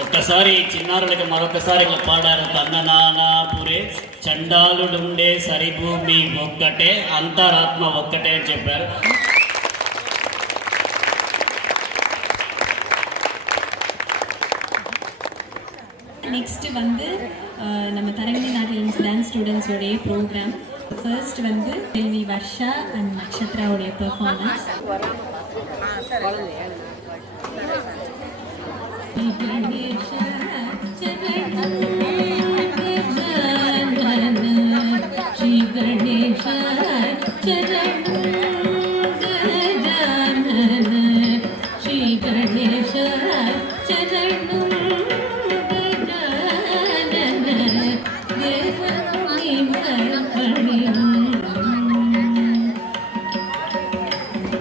ఒక్కసారి చిన్నారులకి మరొకసారి పాడారు. తందనానాపురే చండాలుడుండే సరిభూమి ఒక్కటే అంతరాత్మ ఒక్కటే అని చెప్పారు. நெக்ஸ்ட் வந்து நம்ம தரங்கணி நாட்டில் டான்ஸ் ஸ்டூடெண்ட்ஸோடைய ப்ரோக்ராம் ஃபர்ஸ்ட் வந்து தேவி வர்ஷா அண்ட் நக்ஷத்ராவுடைய performance.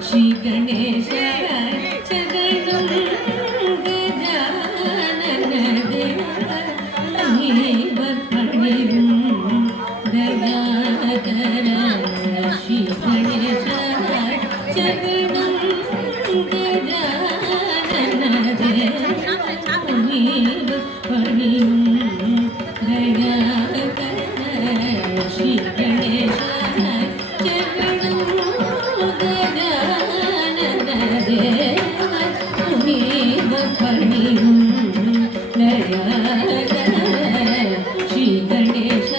Shri Ganesha Charanam Gajanana Deva Parnivum Dayakara Shri Ganesha Charanam Gajanana Deva Parnivum Dayakara Shri Ganesha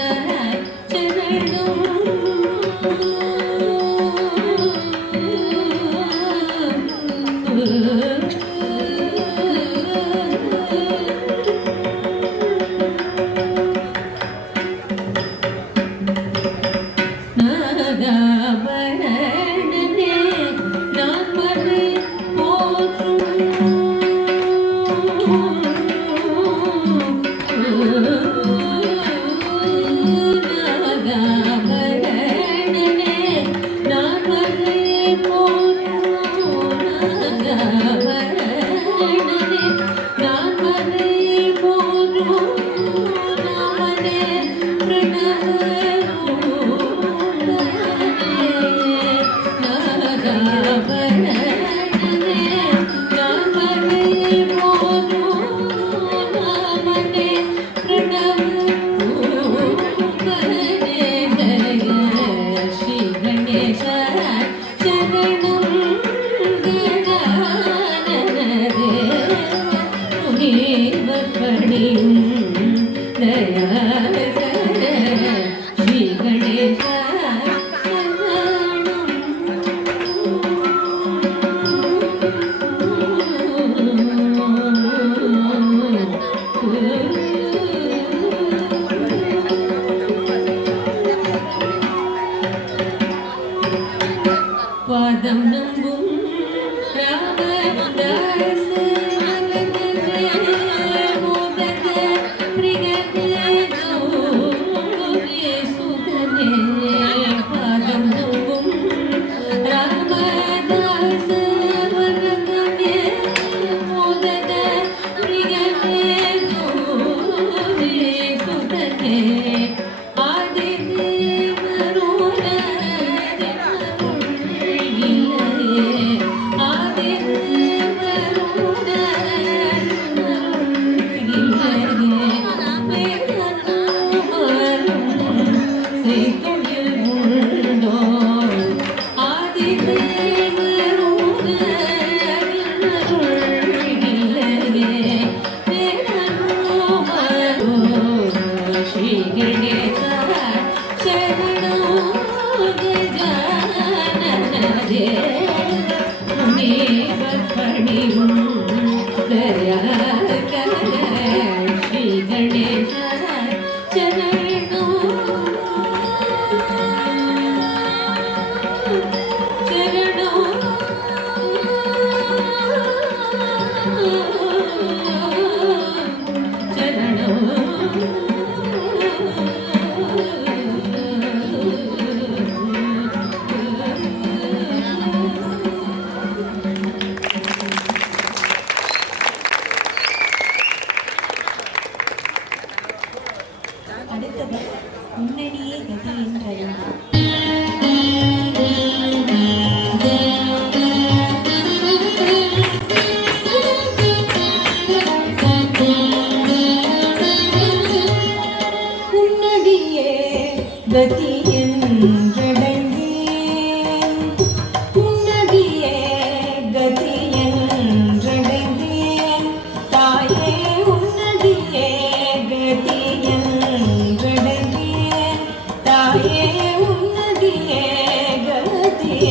முன்னணியே கதி என்றறிந்தார்.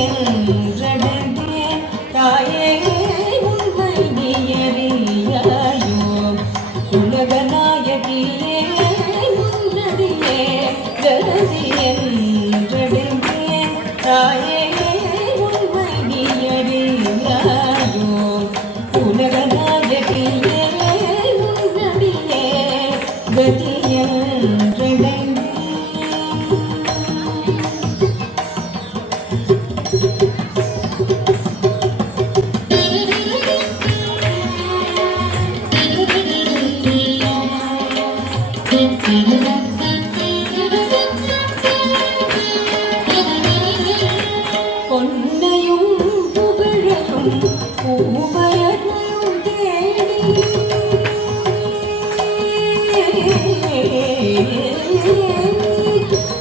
என்றடைந்தேன் தாயே உண்மை நீயறியாயோ உலகநாயகியே உன்னடியே கதி என்றடைந்தேன் தாயே உண்மை நீயறியாயோ உலகநாயகியே உன்னடியே கதி என்றடைந்தேன். பொன்னையும் புகழையும் பூவரையும் தேடி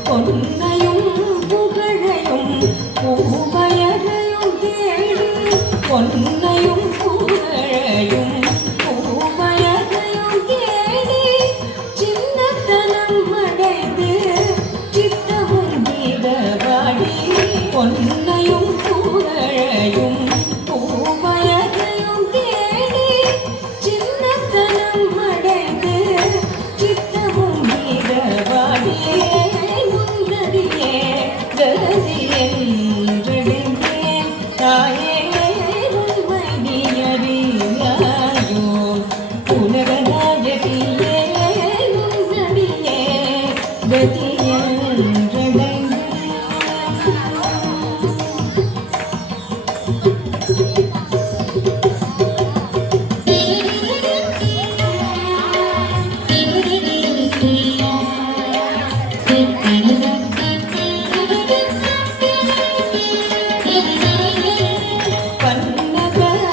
பொன்னையும் புகழையும் பூவரையும் தேடி பொன்னையும் புகழையும் பூவரையும் தேடி சின்னத்தனம் அடைந்து சித்தமும் கீதவாடி பொன்னையும் புகழையும் பூவரையும் தேடி சின்னத்தனம் அடைந்து சித்தமும் கீதவாடி முன்னடியே கதி என்றடைந்தேன் தாயே உண்மை நீயறியாயோ உலகநாயகியே முன்னடியே கதி என்றடைந்தேன்.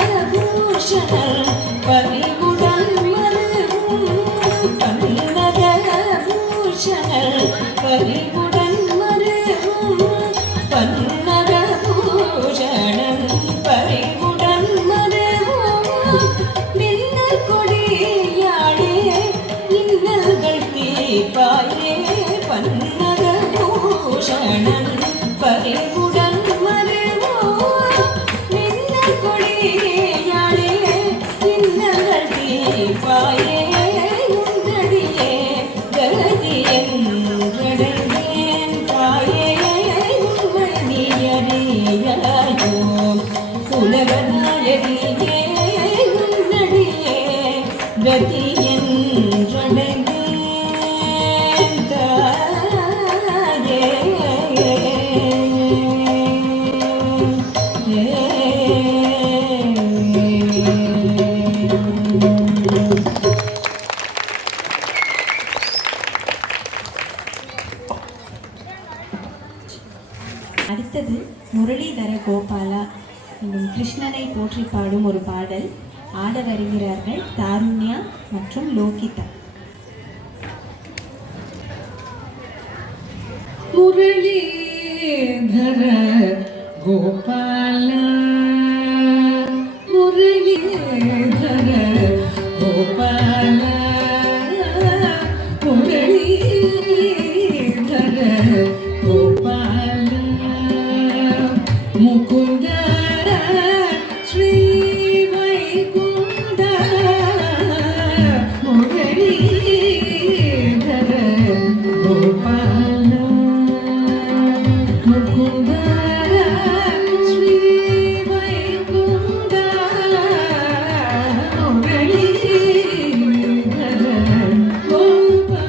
பன்னகபூஷணர் பரிவுடன் மருவும் பன்னகபூஷணர் பரிவுடன் மருவும் பன்னகபூஷணன் பரிவுடன் மருவும் மின்னல் கொடியாடே இன்னல்கள் தீர்ப்பாயே பன்னகபூஷணன் பரிவுடன் மருவும் மின்னல் கொடியாடே இன்னல்கள் தீர்ப்பாயே உந்தடியே கதி என்றடைந்தேன் தாயே உண்மை நீயறியாயோ உலகநாயகியே உன்னடியே கதி என்றடைந்தேன் தாயே. அடுத்தது முரளிதர கோபாலா என்னும் கிருஷ்ணனை போற்றி பாடும் ஒரு பாடல். ஆட வருகிறார்கள் தாருண்யா மற்றும் லோகிதா. முரளிதர கோபாலா முரளிதர கோபாலா முரளிதர கோபாலா முகுந்த ஸ்ரீ வைகுண்ட முரளிதர கோபாலா முகுந்த ஸ்ரீ வைகுண்ட முரளிதர கோபாலா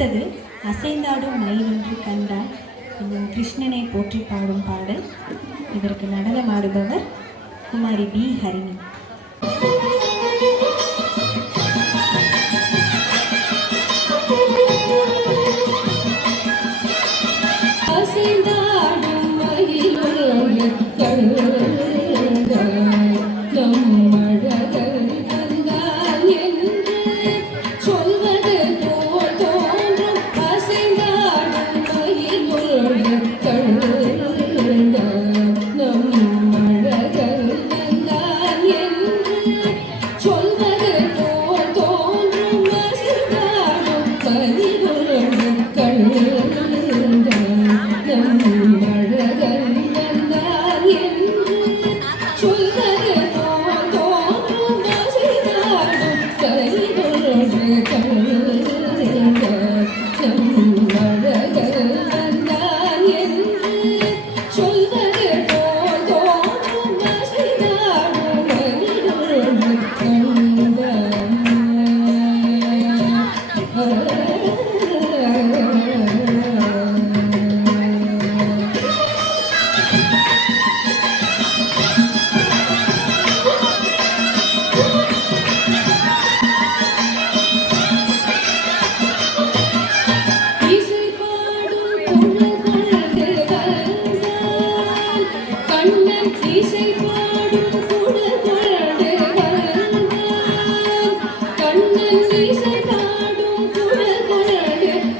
அடுத்தது அசைந்தாடும் மயிலொன்று கண்டால் என்னும் கிருஷ்ணனை போற்றி பாடும் பாடல். இதற்கு நடனம் ஆடுபவர் குமாரி பி ஹரிணி. அசைந்தாடும் மயிலொன்று கண்டால் நம்மழகன் வந்தான் என்று சொல்வது போல் தோன்றும். அசைந்தாடும் மயிலொன்று கண்டால் நம்மழகன் வந்தான் என்று சொல்வது போல் தோன்றும். அசைந்தாடும் மயிலொன்று கண்டால் நம்மழகன் வந்தான் என்று சொல்வது போல் தோன்றும். அசைந்தாடும் மயிலொன்று கண்டால் நம்மழகன் வந்தான் என்று சொல்வது போல் தோன்றும். அசைந்தாடும் மயிலொன்று இசை பாடும் குழந்தை வந்தான் கண்ணன். இசை பாடும் குழந்தை வந்தான் கண்ணன். இசை பாடும் குழந்தை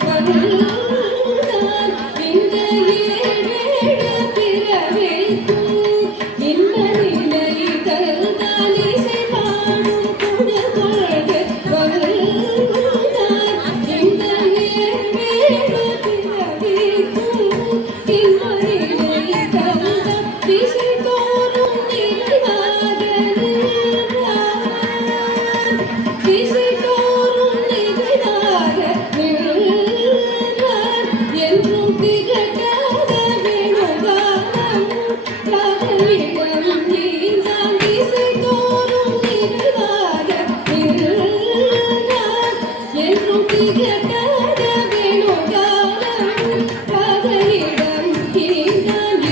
வந்தான். இந்த ஏழேழு பிறவிக்கும் இன்ப நிலை தந்தான். இசை பாடும் குழந்தை வந்தான். இந்த ஏழேழு பிறவிக்கும் இன்ப நிலை தந்தான். திசை தோறும் நிலையாக நின்றான். திசை தோறும் நிலையாக நின்றான். என்றும் திகட்டாத வேணுகானம் காதலிடம் நீந்தான். திசை தோறும் நிலையாக நின்றான். என்றும் திகட்டாத வேணுகானம் காதலிடம் நீந்தான்.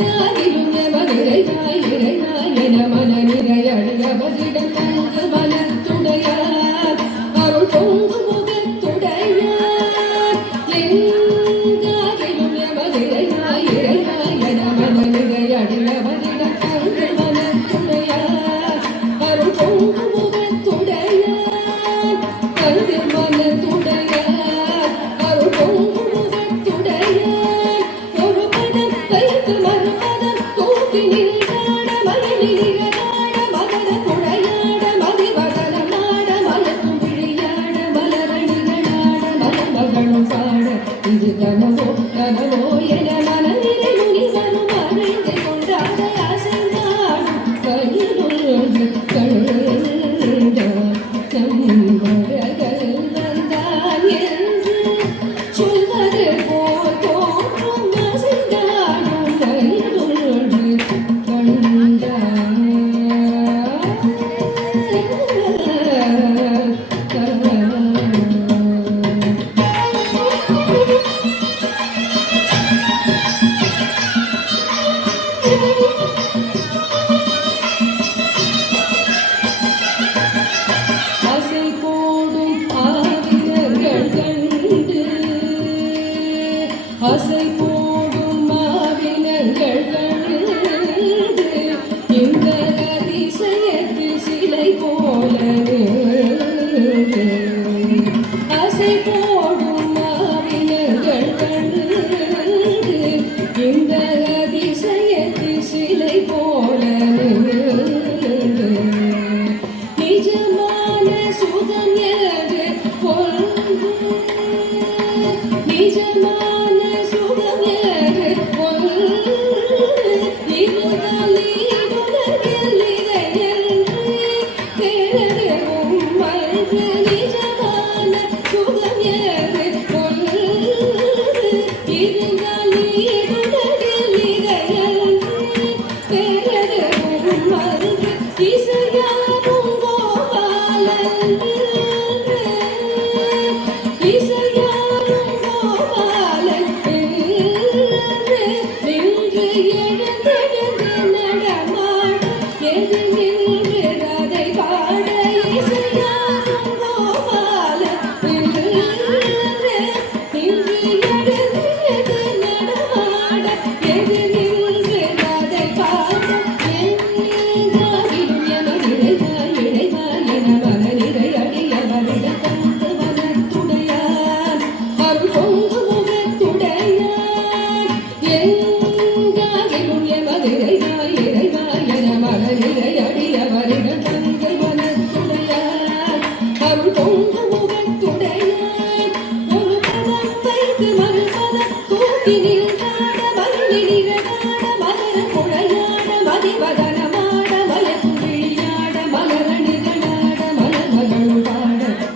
நாதிலும் மதுரை நாயிரை நாயன மன நிறையடியவரிடம் தந்து மனத்துடையார் அருள் பொங்கு முகத்துடையார். எங்காதிலும் மதுரை நாயிரை நாயன மன நிறையடியவரிடம் தந்து மனத்துடையார் அருள் பொங்கு முகத்துடையார். தந்து மனத்துடையார் அருள் பொங்கு முகத்துடையார். ஒரு பதம் வைத்து மறுபதம் தூக்கி நின்றாட மயிலிகளாட மகர குழையாட மதிவதனமாட மலக்கும் விழியாட மலரணிகளாட மலமகளும் பாட. இது கனவோ கனவோ என மனநிலை முனிவரும் அறிந்து கொண்டாட. அசைந்தாடும் மயிலொன்று கண்டால் நம்மழகன் வந்தான் என்று சொல்வது போல் தோன்றும். அசைந்தாடும் மயிலொன்று கண்டால்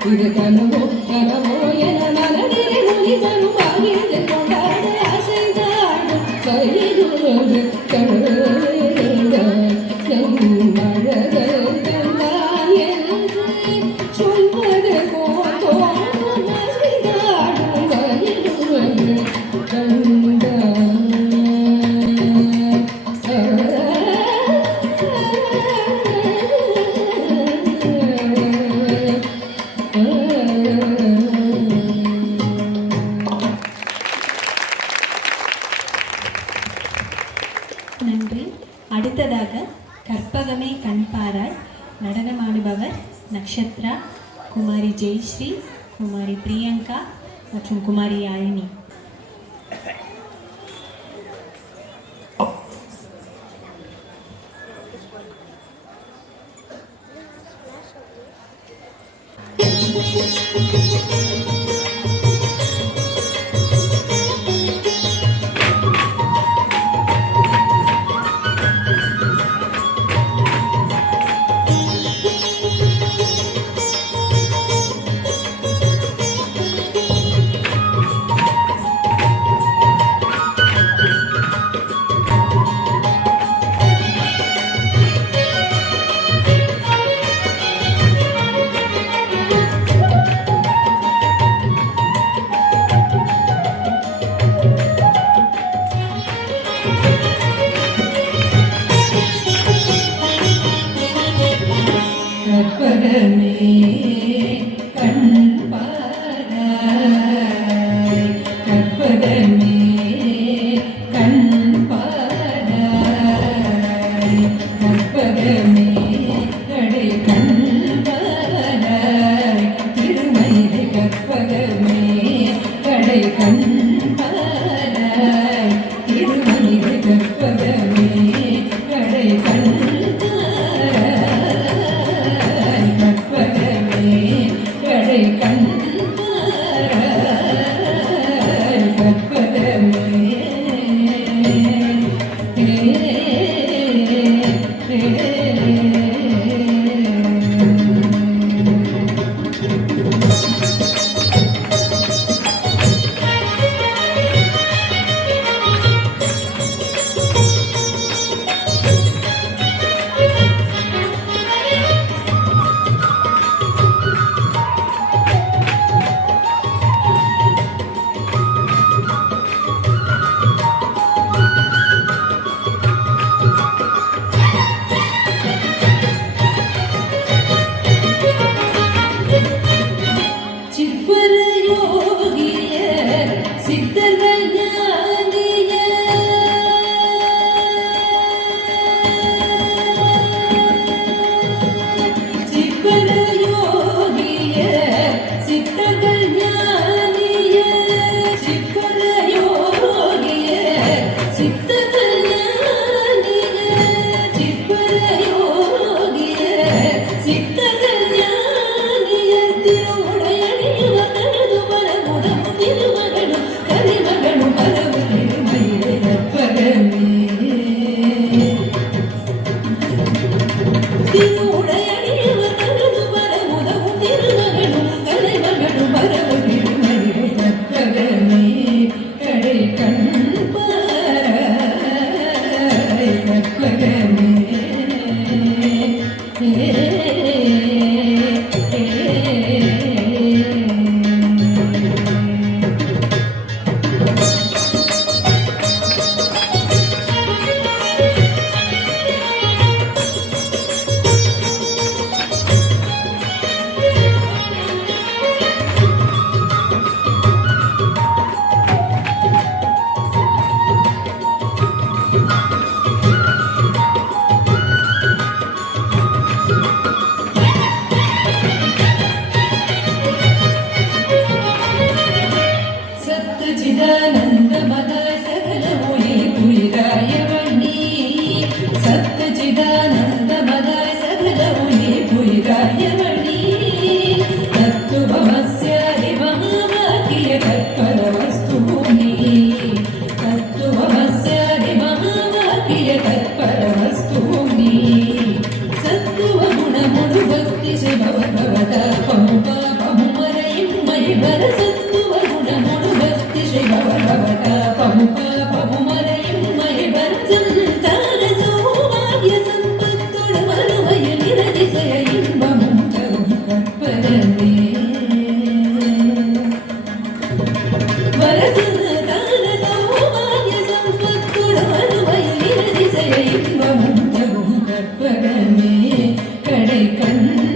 இது கனவோ கனவோ என மனதில் முனிவரும் மகிழ்ந்து கொண்டாட அசைந்தாடும் கைதோடு நம் அழகர் கண்டான் என்று சொல்வது போதோடும் அசைந்தாடும் கைதோடு நன்றி. அடுத்ததாக கற்பகமே கண்பாராய் நடனமாடுபவர் நக்ஷத்ரா, குமாரி ஜெயஸ்ரீ, குமாரி பிரியங்கா மற்றும் குமாரி யாழினி. கற்பகமே கண்பாராய் கற்பகமே கண்பாராய் கற்பகமே கடை கண்பாராய் திருமயிலை கற்பகமே கடை கண்பாராய் திருமயிலை கற்பகமே கடை Bhakti se bhava bhavata pampa pampa Babu Babu மறையும் மறைவரசம் தார சௌபாகிய சம்பத்தோடு மறுமையில் இரதிசய இன்பமும் தரும் கற்பகமே வரசம் தார சௌபாகிய சம்பத்தோடு மறுமையில் இரதிசய இன்பமும் தரும் கற்பகமே கடை கண்பாராய்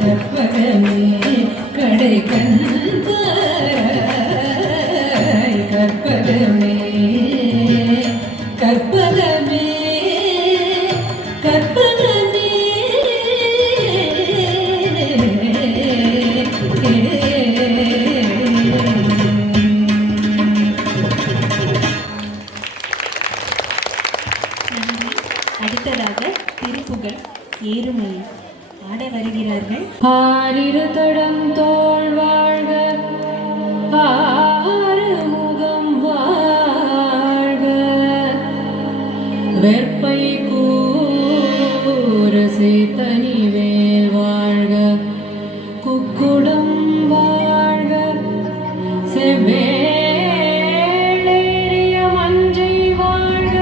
கற்பகமே கடை கண்பாராய் கற்பகமே கற்பகமே கற்பகமே நன்றி. அடுத்ததாக திருப்புகழ் ஏறுமலை ஆட வருகிறார்கள். ஆரிருதடம் தோள் வாழ்க ஆறுமுகம் வாழ்க வெற்பை கூறு சேத்தனி வேல் வாழ்க குக்குடம் வாழ்க செவ்வேளேறிய மஞ்சை வாழ்க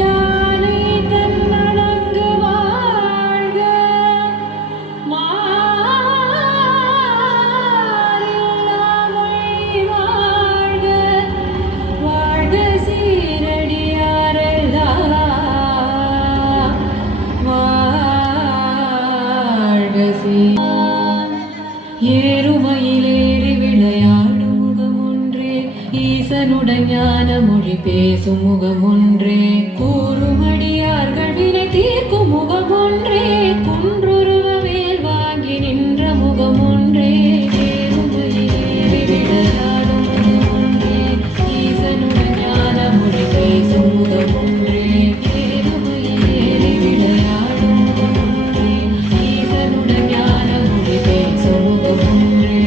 யானை தன்னடங்கு வாழ்க மாறில்லாமை வாழ்க வாழ்க சீரடியாரெல்லாம் வாழ்க ஏறுமயிலேறி விளையாடும் முகமொன்றே ஈசனுடன் ஞான மொழி பேசும் முகமொன்றே கூறுமடியார்கள் வினை தீர்க்கும் முகமொன்றே குன்றுருவ வேல் வாங்கி நின்ற முகமொன்றே ஏறுமயிலேறி விளையாடும் முகமொன்றே ஈசனுடன் ஞான மொழி பேசும் முகமொன்றே ஏறுமயிலேறி விளையாடும் முகமொன்றே ஈசனுடன் ஞான மொழி பேசும் முகமொன்றே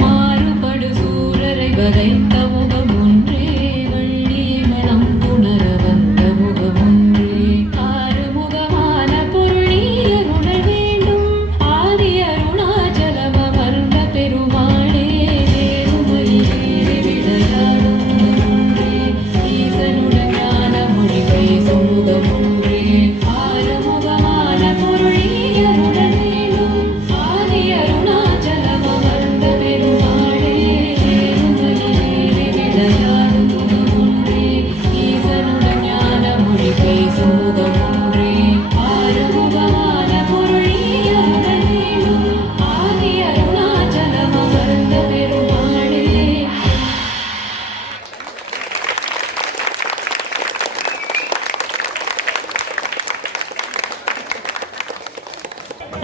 மாறுபடு சூரரை வதைத்த முகமொன்றே வள்ளி மனம் புணர வந்த முகமொன்றே ஆறுமுகமான பொருளியருணல் வேண்டும் ஆதி அருணாச்சலம் அமர்ந்த பெருமாளே ஏறுமயிலேறி விளையாடும் முகமொன்றே ஈசனுடன் ஞான மொழி பேசும் முகமொன்றே ஆறுமுகமான பொருளியருணல் வேண்டும் ஆதி அருணாச்சலம் அமர்ந்த பெருமாளே ஏறுமயிலேறி விளையாடும் முகமொன்றே ஈசனுடன் ஞான மொழி பேசும் முகமொன்றே ஆறுமுகமான பொருளியருணல் வேண்டும் ஆதி அருணாச்சலம் அமர்ந்த பெருமாளே.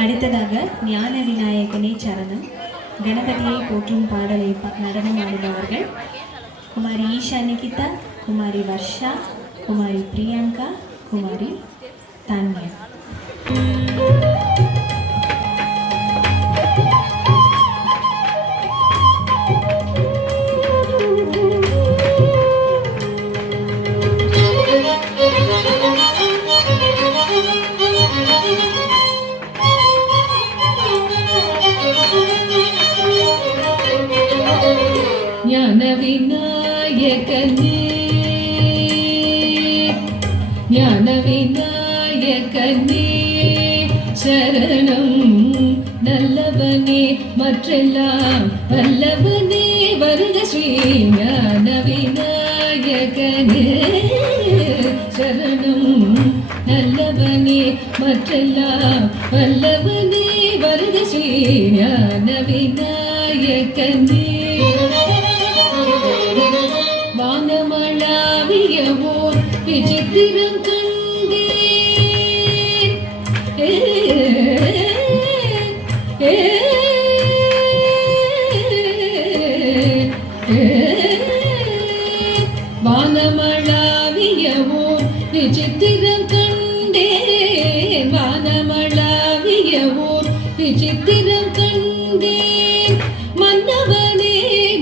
அடுத்ததாக ஞான விநாயகனே சரணம் கணபதியை போற்றும் பாடலை நடனமாடுபவர்கள் குமாரி ஈஷா நிகிதா, குமாரி வர்ஷா, குமாரி பிரியங்கா, குமாரி தான்யா. ஞான விநாயகனே ஞான விநாயகனே சரணம் நல்லவனே மற்றெல்லாம் வல்லவனே வருக ஸ்ரீ ஞான விநாயகனே சரணம் நல்லவனே மற்றெல்லாம் வல்லவனே வருக ஸ்ரீ ஞான விநாயகனே வானமளாவிய ஓர் விசித்திரம் கண்டேன் வானமளாவிய ஓர் விசித்திரம் கண்டேன் வானமளாவிய ஓர் விசித்திரம் கண்டேன் மன்னவனே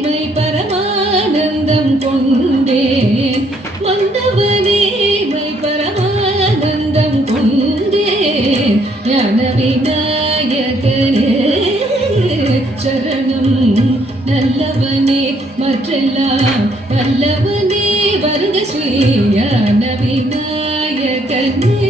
மை பரமானந்தம் கொண்டேன் மன்னவனே மை பர நல்லவனே மற்றெல்லாம் வல்லவனே வருக ஸ்ரீயான விநாயகனே.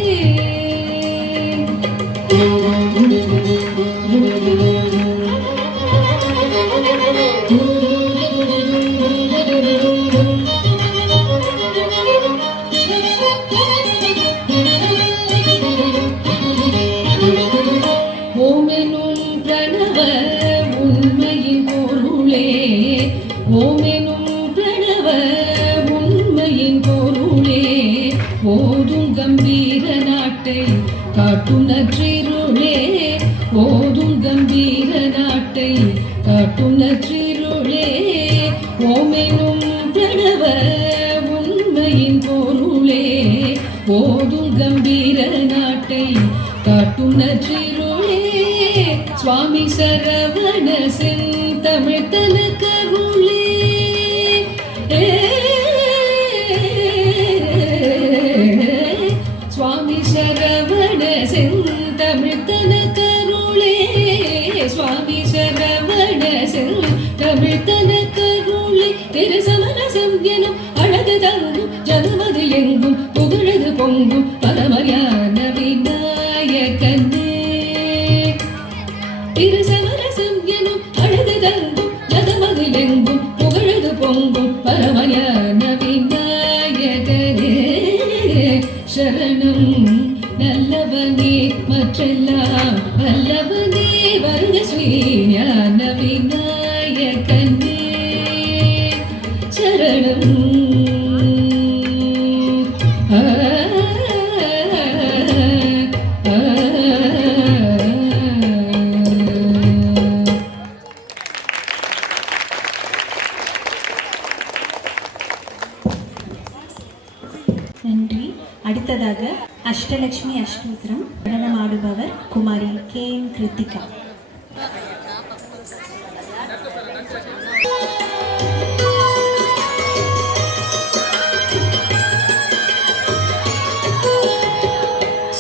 ஓமெனும் பிரணவ உண்மையின் பொருளே, ஓமெனும் பிரணவ உண்மையின் பொருளே, ஓதும் கம்பீர நாட்டை காட்டும் நற்றிருளே, ஓதும் கம்பீர நாட்டை காட்டும் நற்றிருளே, ஓமெனும் பிரணவ உண்மையின் பொருளே, ஓதும் கம்பீர நாட்டை காட்டும் நற்றிருளே. சுவாமி சரவண செந்தமிழ் தனக்கருளே, சுவாமி சரவண செந்தமிழ் தனக்கருளே, சுவாமி சரவண செந்தமிழ் தனக்கருளே. திரு சமரசம் எனும் அழகு தங்கும் ஜகமதில் எங்கும் புகழது பொங்கும் பரமரியான விநாயகனே. திரு சமரசம் எனும் அழகு தங்கும் ஜகமதில் எங்கும் புகழது பொங்கும் பரமரியான விநாயகனே. சரணம் நல்லவனே மற்றெல்லாம் வல்லவனே வருக ஸ்ரீஞான விநாயகனே. சரணம் நன்றி. அடுத்ததாக அஷ்டலட்சுமி அஷ்டோத்திரம் நடனமாடுபவர் குமாரி KM கிருத்திகா.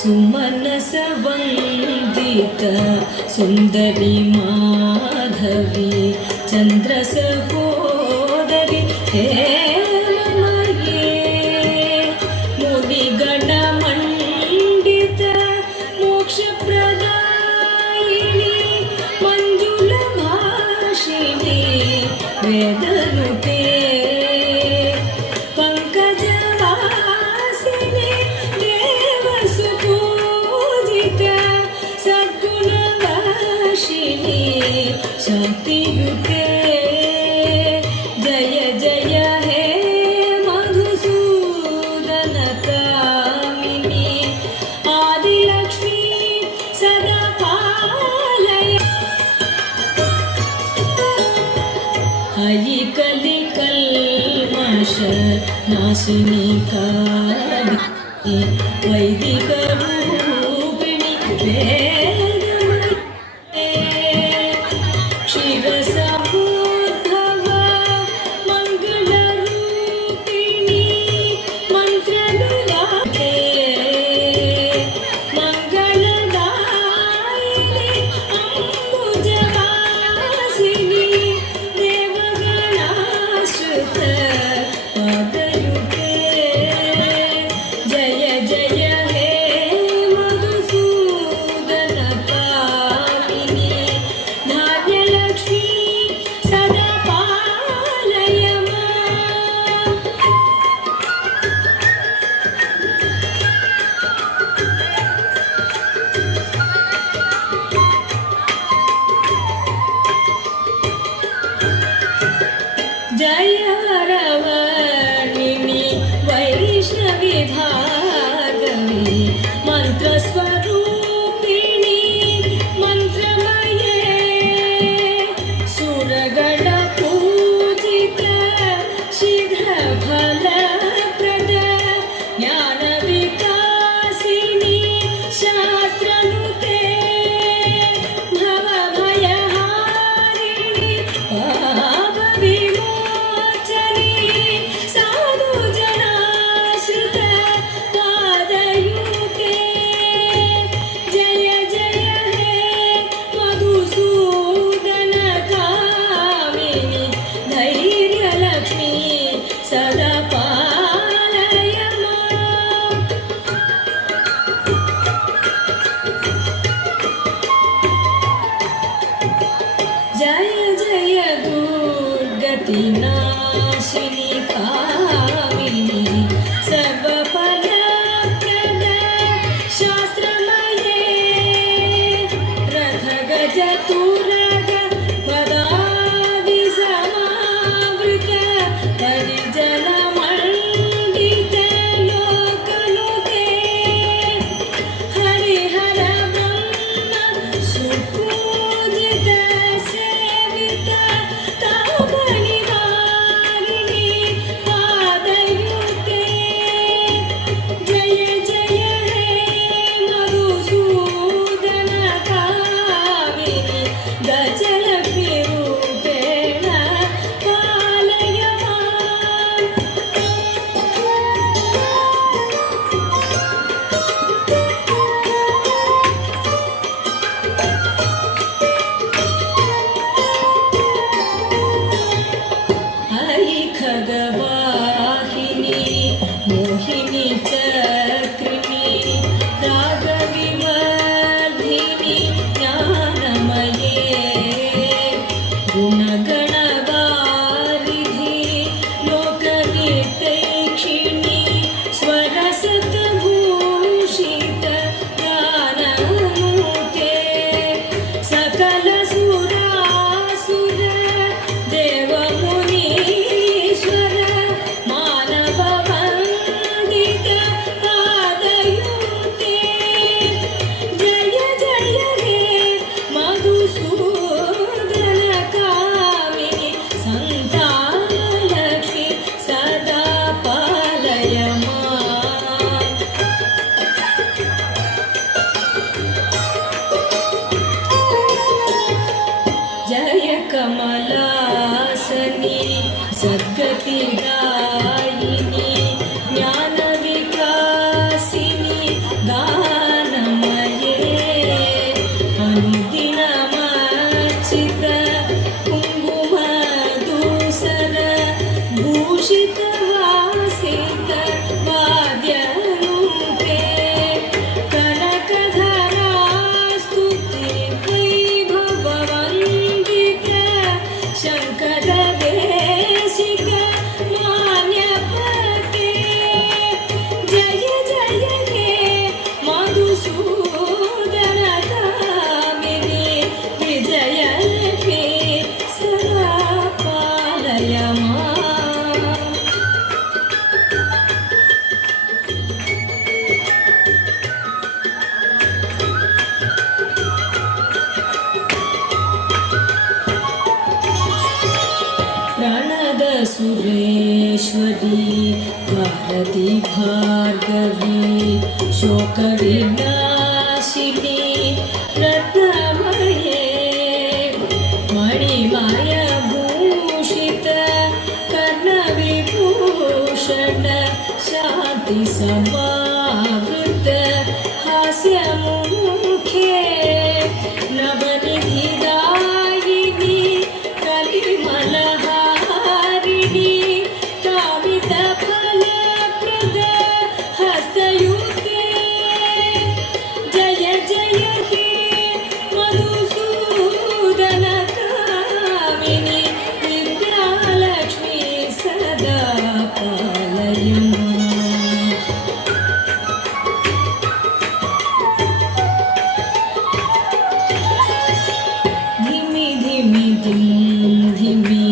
सुमनस वंदित सुंदरी माधवी चंद्र सहोदरी हेममये मुनिगण मंडित मोक्ष प्रदायिनी मंजुल भाषिणी वेदनुते शांतियुते जय जय हे मधुसूदन कामिनी आदिलक्ष्मी सदा पालय हयि कलि कल्मष नाशिनी कालिनी वैदिक रूपिणी क्षीरसमुद्भव मङ्गलरूपिणी मन्त्रनुराते मङ्गलदायिनी अम्बुजवासिनी देवगणाश्रित पादयुते जय जय हे मधुसूदन कामिनी धान्यलक्ष्मी सदा पालय माम्. जय रवणिनी वैष्णवी भार्गवी मन्त्रस्वरूपिणी मन्त्रमये सुरगण पूजित शीघ्रफलप्रद ज्ञानविकासिनी शास्त्रनुते भवभयहारिणी पापविमोचनी विपत्तिनाशिनि कामिनि सर्वफलप्रद शास्त्रमये रथगजतुरग पदादिसमावृत परिजनमण्डित लोकनुते हरिहर ब्रह्म सुपूजित सेवित तापनिवारिणि पादयुते जय जय हे मधुसूदन कामिनि गजलक्ष्मी रूपेण पालय माम् हरि खगवाहिनी मोहिनी चक्रिणी रागविवर्धिनी ज्ञानमये गुणगणवारिधि लोकनिर्देशिनी स्वरसतभूषित गाननुते सकल सुरासुर देवमुनीश्वर मानववन्दित पादयुते जय जय हे मधुसूदन कामिनि सन्तानलक्ष्मी सदा पालय माम् जय कमलासनी सद्गतिदायिनी ज्ञानविकासिनी दानमये अनुदिनमर्चित कुङ्कुमधूसर भूषितवासित वाद्यरूपे कनकधरास्तुति वैभववन्दित शङ्करदेशिक मान्यपते जय जय हे मधुसूदन कामिनि विजयलक्ष्मी सदा पालय माम् प्रणद सुरेश्वरी भारती भार्गवी शोकविनाशिनी रत्नमये मणिमय भूषित कर्णविभूषण शान्ति समावृत हास्यमुखे नवनिधिदायिनी कलिमलहारिणी कामितफलप्रद हस्तयुते जय जय हे मधुसूदन कामिनि विद्यालक्ष्मी सदा पालय माम् धिमि धिमि धिं धिमि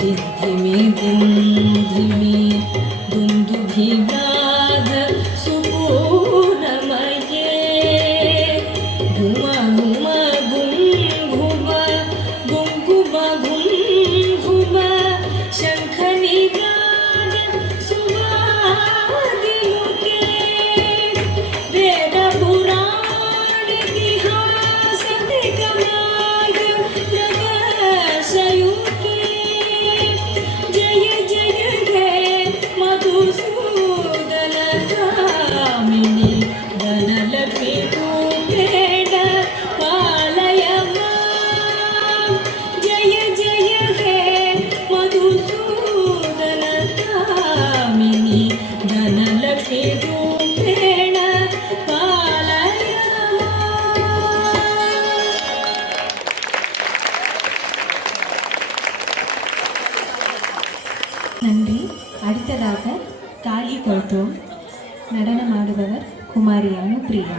धिं धिमि धिं धिमि दुन्दुभिनाद सुपूर्णमये घुम घुम गुं घुम गुङ्गुम गुं घुम शङ्खनिनाद सुवादिमुते वेदपुराणेतिहासदिगमाग प्रदर्शयुते जय जय हे मधुसूदन कामिनि धनलक्ष्मी रूपेण पालय माम् जय जय हे मधुसूदन நன்றி. அடுத்ததாக காளி கௌதம், நடனமாடுபவர் குமாரி அனுப்பிரியா.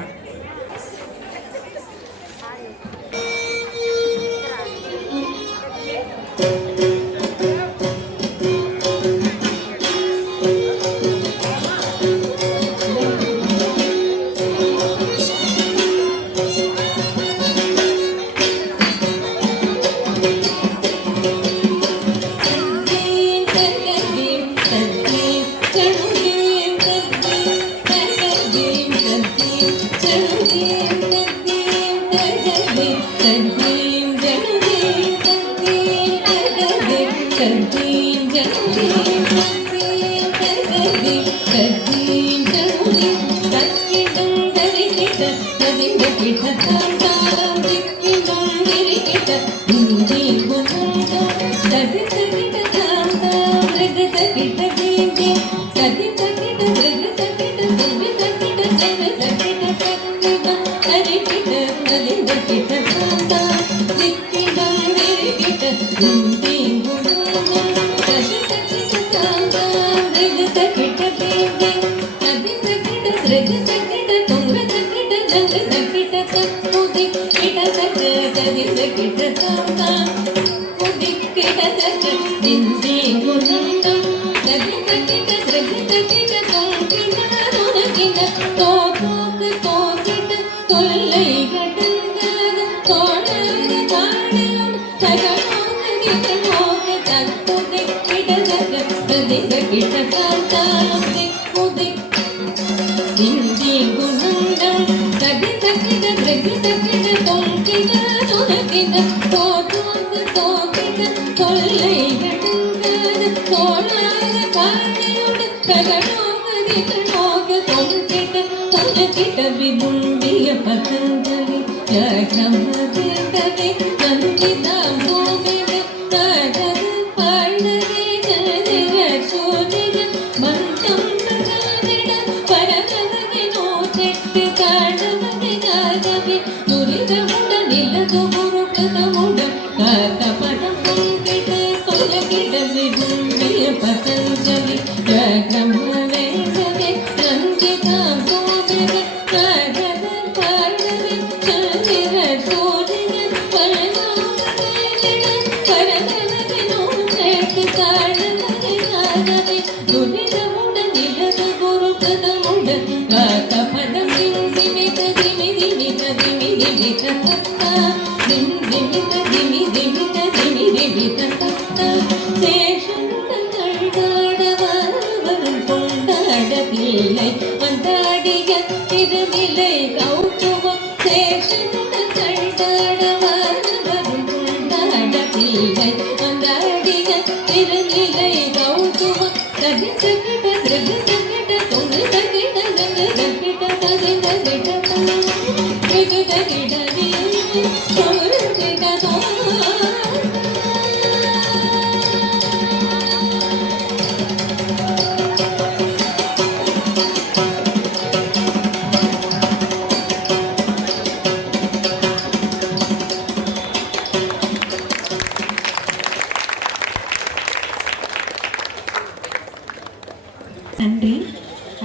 நன்றி.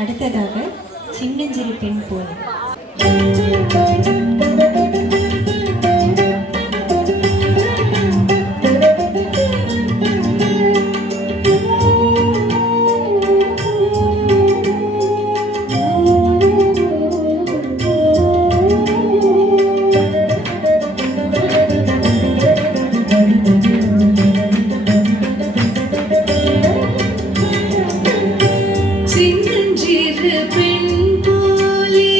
அடுத்ததாக சின்னஞ்சிறு பெண் போல. சின்னஞ்சிறு பெண் போலே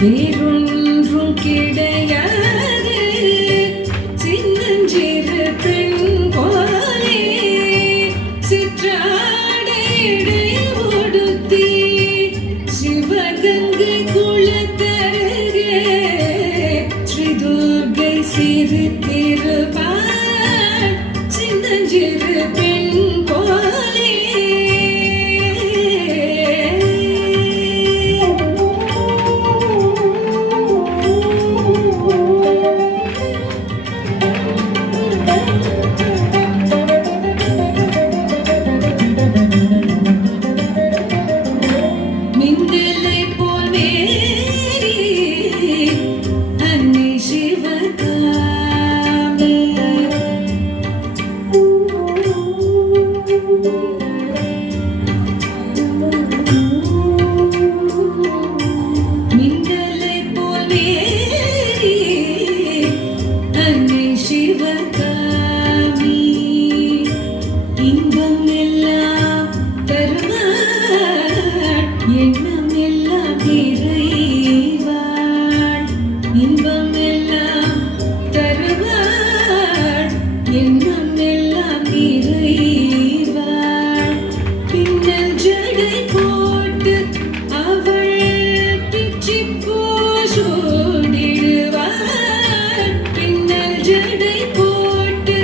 வேறொன்றும் கிடையாது சின்னஞ்சிறு பெண் போலே சிற்றாடையடை உடுத்தி சிவகங்கை குளத்தருகே ஸ்ரீ துர்கை சிறு திருப்பாள் சின்னஞ்சிறு பெண் போலே மின்னலை போல் வேரி அன்னை சிவகாமி மின்னலை போல் வேரி அன்னை சிவகாமி இன்பம் எல்லாம் தருவாள் எண்ணம் எல்லாம் நிறைவாள் இன்பம் எல்லாம் தருவாள் எண்ணம் எல்லாம் நிறைவாள் பின்னல் ஜடை போட்டு அவள் பிச்சிப்பூ சூடிடுவாள் பின்னல் ஜடை போட்டு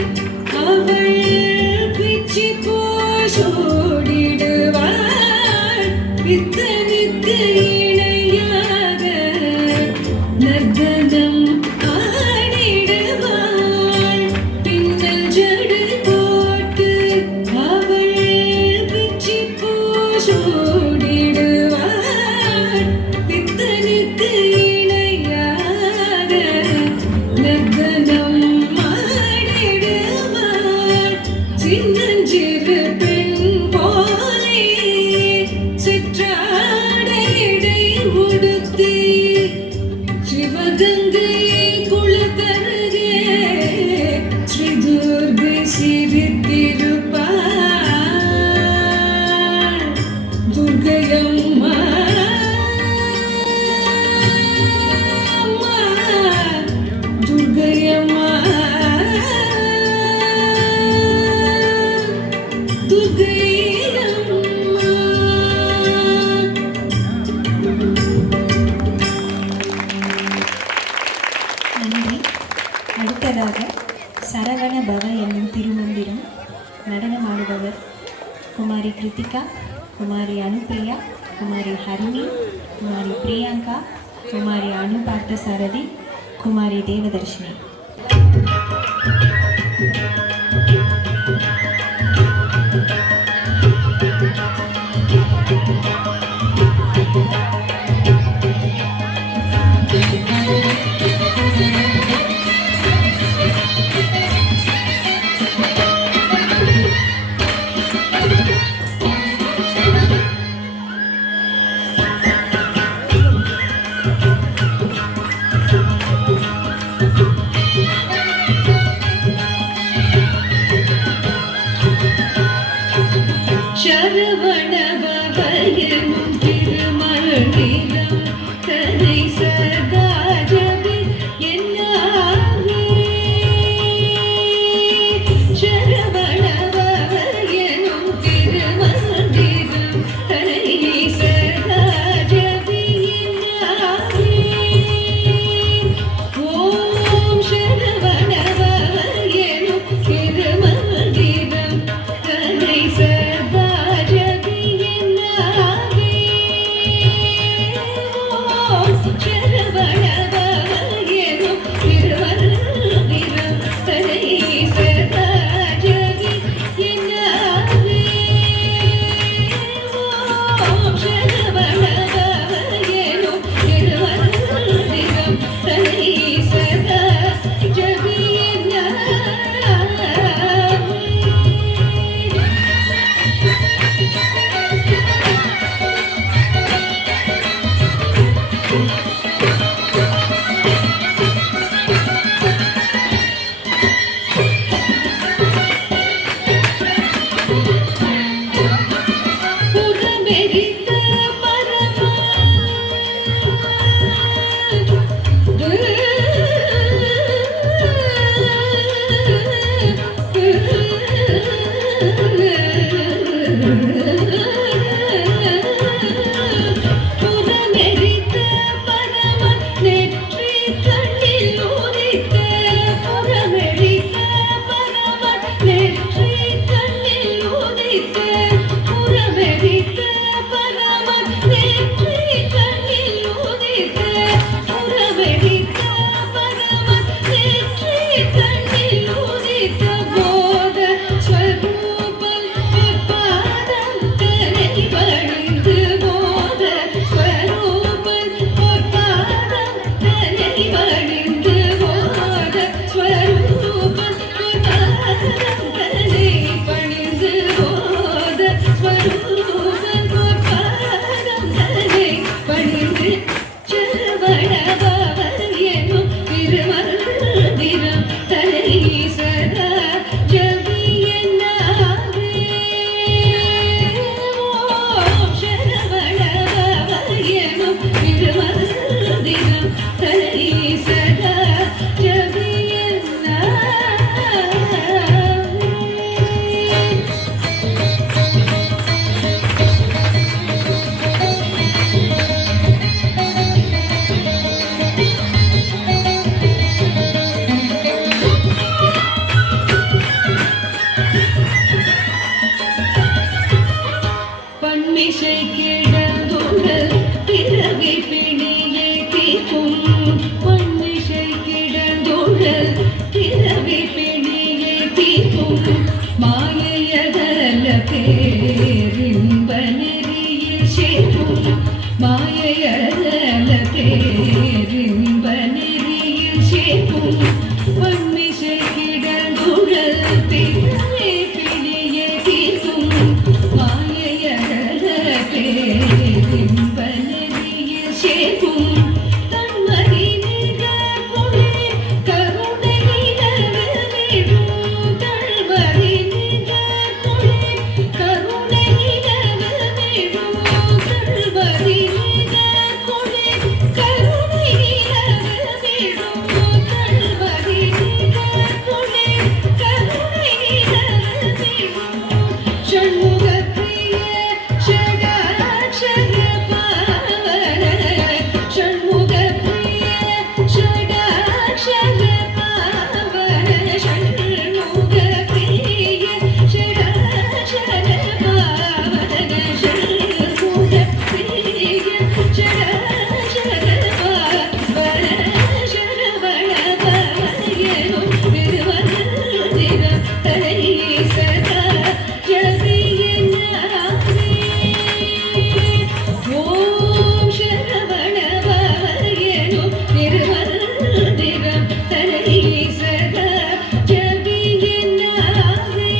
அவள் பிச்சிப்பூ சூடிடுவாள் பித்தனுக்கு இணையாக நர்த்தனம் ஆடிடுவாள் பின்னல் ஜடை போட்டு அவள் பிச்சிப்பூ சூடிடுவாள் பித்தனுக்கு இணையாக நர்த்தனம் ஆடிடுவாள் சின்னஞ்சிறு பெண் போலே சிற்றாடையடை உடுத்தி சிவகங்கை குளத்தருகே ஸ்ரீ துர்கை சிறு திருப்பாள் துர்கையம்மா அம்மா, துர்கையம்மா நன்றி. அடுத்ததாக சரவண பவ என்னும் திருமந்திரம் நடனமாடுபவர் குமாரி கிருத்திகா, குமாரி அனுப்பிரியா, குமாரி ஹரிணி, குமாரி பிரியங்கா, குமாரி அனுபார்த்த சாரதி, குமாரி தேவதர்ஷினி. சரவணபவயனும் திருமந்திரம் கதை சதாஜபி என்னாவே சரவணபவயனும் திருமந்திரம் கதை சதாஜபி என்னாவே ஓம் சரவணபவயனும் திருமந்திரம் கதை சதாஜபி என்னாவே பிறவி பிணியை தீர்க்கும் பன்மிசை கிடந்துழல் பிறவி பிணியை தீர்க்கும் மாயையதல்ல பேரின்ப நெறியில் சேர்க்கும் மாயையதல்ல பேரின்ப நெறியில் சேர்க்கும் பன்மிசை கிடந்துழல் பிறவி பிணியை தீர்க்கும் மாயையதல்ல பேரின்ப நெறியில் சேர்க்கும் தன்மதி நிகர் கொளே கருணை நிலவெழும் தன்மதி நிகர் கொளே கருணை நிலவெழும் தன்மதி நிகர் கொளே கருணை நிலவெழும் தன்மதி நிகர் கொளே கருணை நிலவெழும் ஷண்முகப்பிரிய ஷடாக்ஷர பாவன ஷண்முகப்பிரிய ஷடாக்ஷர பாவன ஷண்முகப்பிரிய ஷடாக்ஷர பாவன ஷண்முகப்பிரிய ஷடாக்ஷர பாவன சரவண பவயனும் திருவருதிரம் தலையை சதா ஜபியினாரே. ஓம் சரவண பவயனும் திருவருதிரம் தலையை சதா ஜபியினாரே.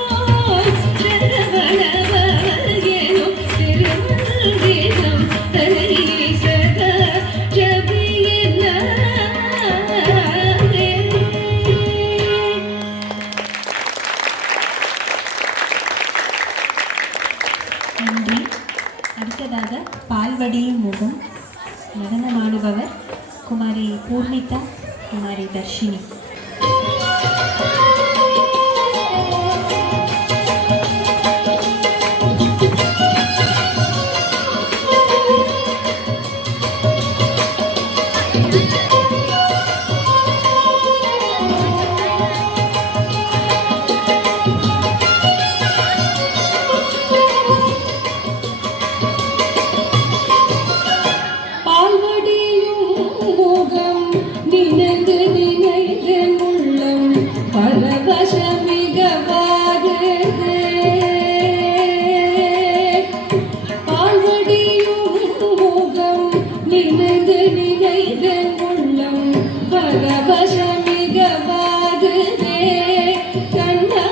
ஓம் சரவண பவயனும் திருவருதிரம் தலையை சதா ஜபியினாரே. நன்றி. அடுத்ததாக பால்வடியும் முகம் நடனமாடுபவர் குமாரி பூர்ணிதா, குமாரி தர்ஷினி. பால்வடியும் முகம் நினைந்து நினைந்து உள்ளம் பரவசமிக பாடுதே. பால்வடியும் முகம் நினைந்து நினைந்து உள்ளம் பரவசமிக பாடுதே. கண்ணா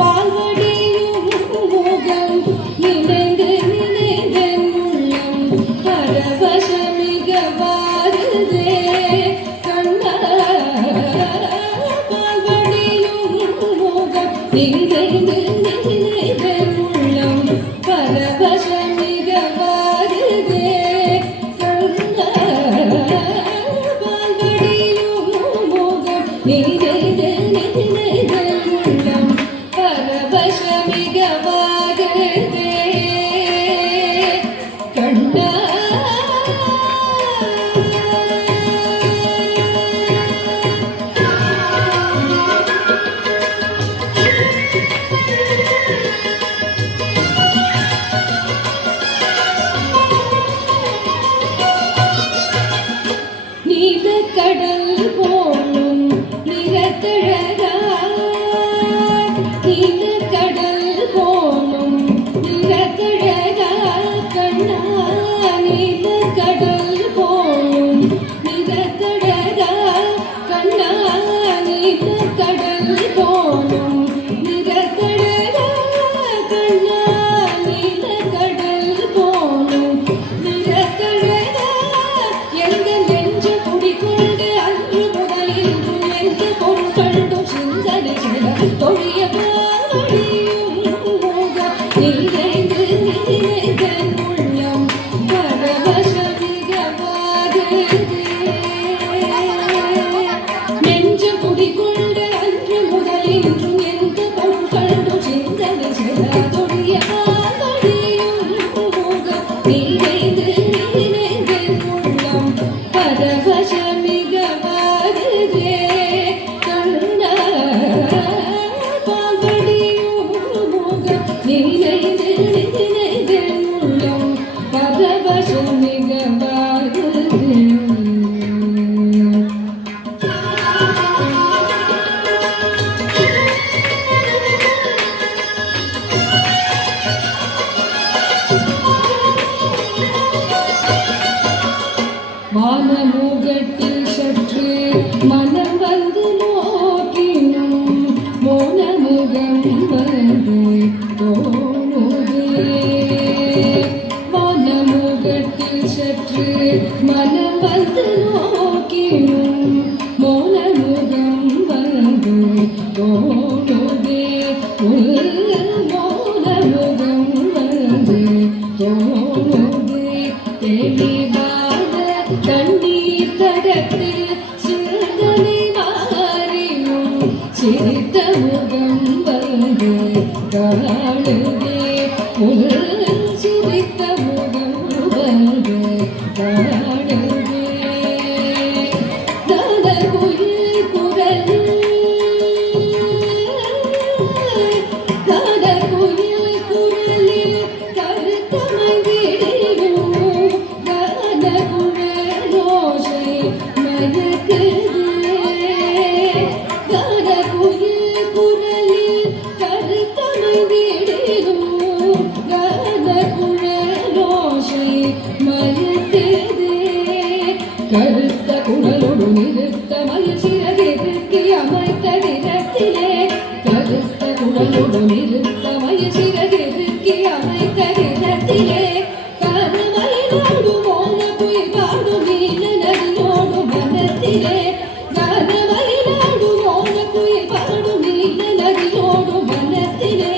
பால்வடியும் முகம் நினைந்து நினைந்து உள்ளம் பரவசமிக பாடுதே. கண்ணா பால்வடியும் முகம் நினைந்து நினைந்து உள்ளம் பரவசமிக பாடுதே. கண்ணா பால்வடியும் முகம் நினைந்து நினைந்து உள்ளம் பரவசமிக பாடுதே. கண்ணா நீலக்கடல் போலும் நிறத்தழகா நீலக்கடல் போலும் நிறத்தழகா கண்ணா நீலக்கடல் போலும் நிறத்தழகா கண்ணா நீலக்கடல் போலும் நிறத்தழகா கண்ணா நீலக்கடல் போலும் நிறத்தழகா எந்த நெஞ்ச குடிகொண்டு அன்று முதலில் எந்த பொருள் கண்டும் சிந்தனை தொழிய பாவடியும் முகம் நிறைந்து நிறைந்த உள்ளம் பரவசமிக பாடுதே. நெஞ்ச குடிகொண்டு அன்று முதலில் எந்த பொருள் கண்டும் சிந்தனை தொழிய பாவடியும் முகம் நிறைந்து நிறைந்த உள்ளம் பரவசமிக பாடுதே. கண்ணா பால்வடியும் முகம் நினைந்து நினைந்து சிரித்த முகம் வந்து காணுதே தான குயில் குரல் தான குயில் குரலில் கருத்தமைந்திடும் தான குழலோசை மயக்குதே தான குயில் குரலில் கருத்தமைந்திடும் தான குழலோசை மயக்குதே கருத்த குழலோடு நிறுத்த மயசிறகிற்கு அமைத்த நிறத்திலே கருத்த குழலோடு நிறுத்த மயசிறகிற்கு அமைத்த நிறத்திலே கருமயிலோடு மோன குயில் பாடும் நீல நதியோடு மனத்திலே கருமயிலோடு மோன குயில் பாடும் நீல நதியோடு மனத்திலே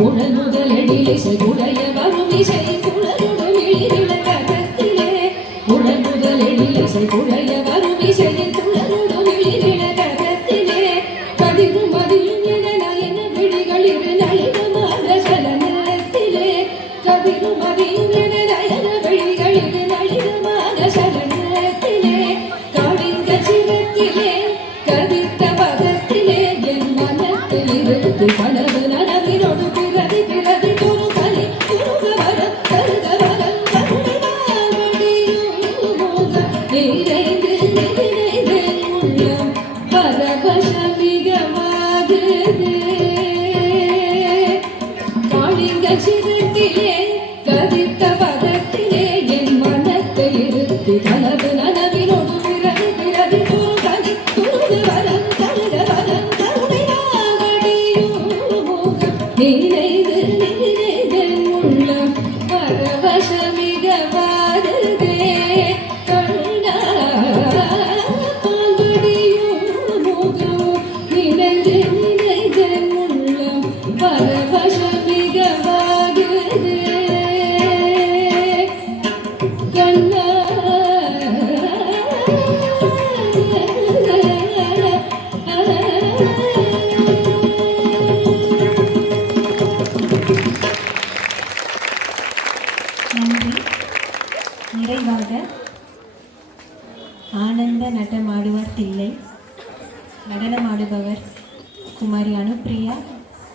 குழல் முதலடிலிசை குடைய வரும் இசை குழலோடு மிளிரிட கரத்திலே குழல் முதலடிலிசை குடைய வரும் இசையின் குழலோடு மிளிரிட கரத்திலே கதிரும் மதியும் என நயன விழிகளில் நளினமான சலனத்திலே கதிரும் மதியும் என நயன விழிகளில் நளினமான சலனத்திலே காடிந்த சிரத்திலே கதித்த பதத்திலே என் மனத்தில் இருந்து கனவு நனவினோடு பிறதி பிறதி ஒரு கனி குருக வரம் கருத வரம் கருணைவால் வடியும் முகம் நிறைந்து நிறைந்து உள்ளம் பரவசமிகமாகுதே காளிங்க சிரத்திலே கதித்த பதத்திலே என் மனத்தை இருத்தி கனவு நனவினோடு பிறதி பிறதி ஒரு கனி குருக வரம் கருத வரம் கருணைவால் வடியும் முகம் நிறைந்து நிறைந்து உள்ளம் பரவசமிகமாகுதே கருணாவடியும் முகம் நிறைந்து நிறைந்து உள்ளம் பரவசமிகமாகுதே கண்ணா நன்றி. நிறைவாக ஆனந்த நடமாடுவார் தில்லை நடனமாடுபவர் குமாரி அனுப்பிரியா,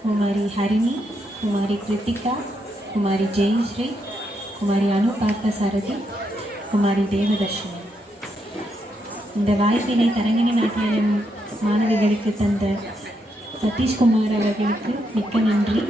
குமாரி ஹரிணி, குமாரி கிருத்திகா, குமாரி ஜெயஸ்ரீ, குமாரி அனுபார்த்த சாரதி, குமாரி தேவதர்ஷினி. இந்த வாய்ப்பினை தரங்கிணி நாட்டியம் மாணவிகளுக்கு தந்த சதீஷ்குமார் அவர்களுக்கு மிக்க நன்றி.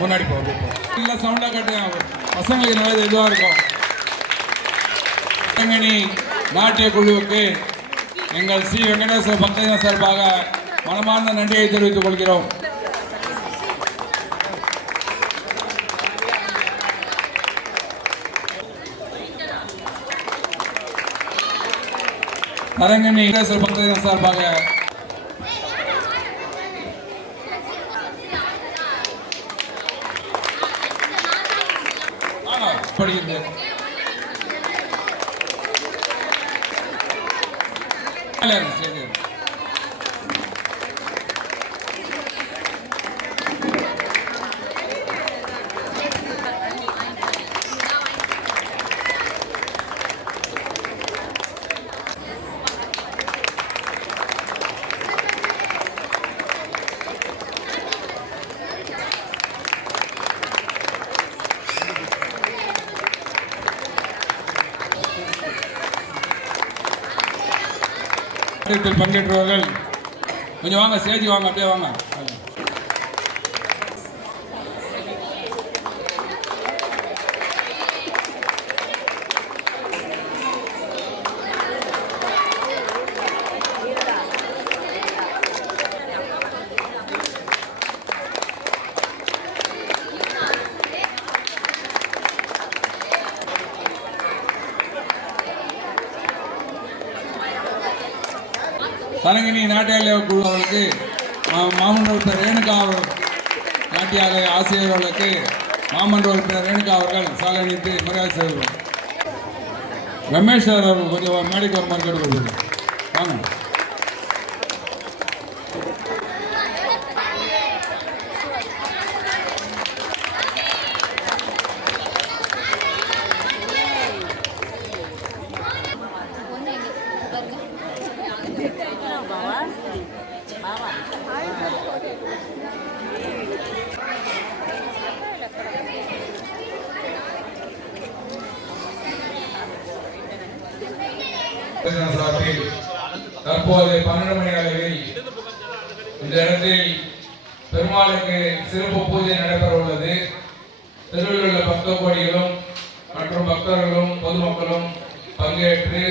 முன்னாடி போகும் இல்லை சவுண்டாக கட்டுங்க பசங்களுக்கு நல்லது இதுவாக இருக்கும். இளைஞணி நாட்டிய குழுவுக்கு எங்கள் ஸ்ரீ வெங்கடேஸ்வர பக்தர்கள் சார்பாக மனமார்ந்த நன்றியை தெரிவித்துக் கொள்கிறோம். தரங்கணி வெங்கடேஸ்வர பக்தர்கள் சார்பாக படிக்கிறது சரி. நாட்டியத்தில் பங்கேற்றவர்கள் கொஞ்சம் வாங்க, ஸ்டேஜ் வாங்க, அப்படியே வாங்க. கலங்கினி நாட்டியாலய குழு அவர்களுக்கு மாமன்ற உறுப்பினர் ரேணுகா அவர்கள், நாட்டியாலய ஆசிரியர்களுக்கு மாமன்ற உறுப்பினர் ரேணுகா அவர்கள் சாலை அணித்து மரியாதை செய்வார். ரமேஷ் சார் அவர்கள் கொஞ்சம் மேடைக்கு ஒரு மாதிரி கேட்டுக்கொள்வது வாங்க. சார்பில் தற்போது 12 மணி அளவில் இந்த இடத்தில் பெருமாளுக்கு சிறப்பு பூஜை நடைபெற உள்ளது. தெருவில் உள்ள பக்த கோடிகளும் மற்றும் பக்தர்களும் பொதுமக்களும் பங்கேற்று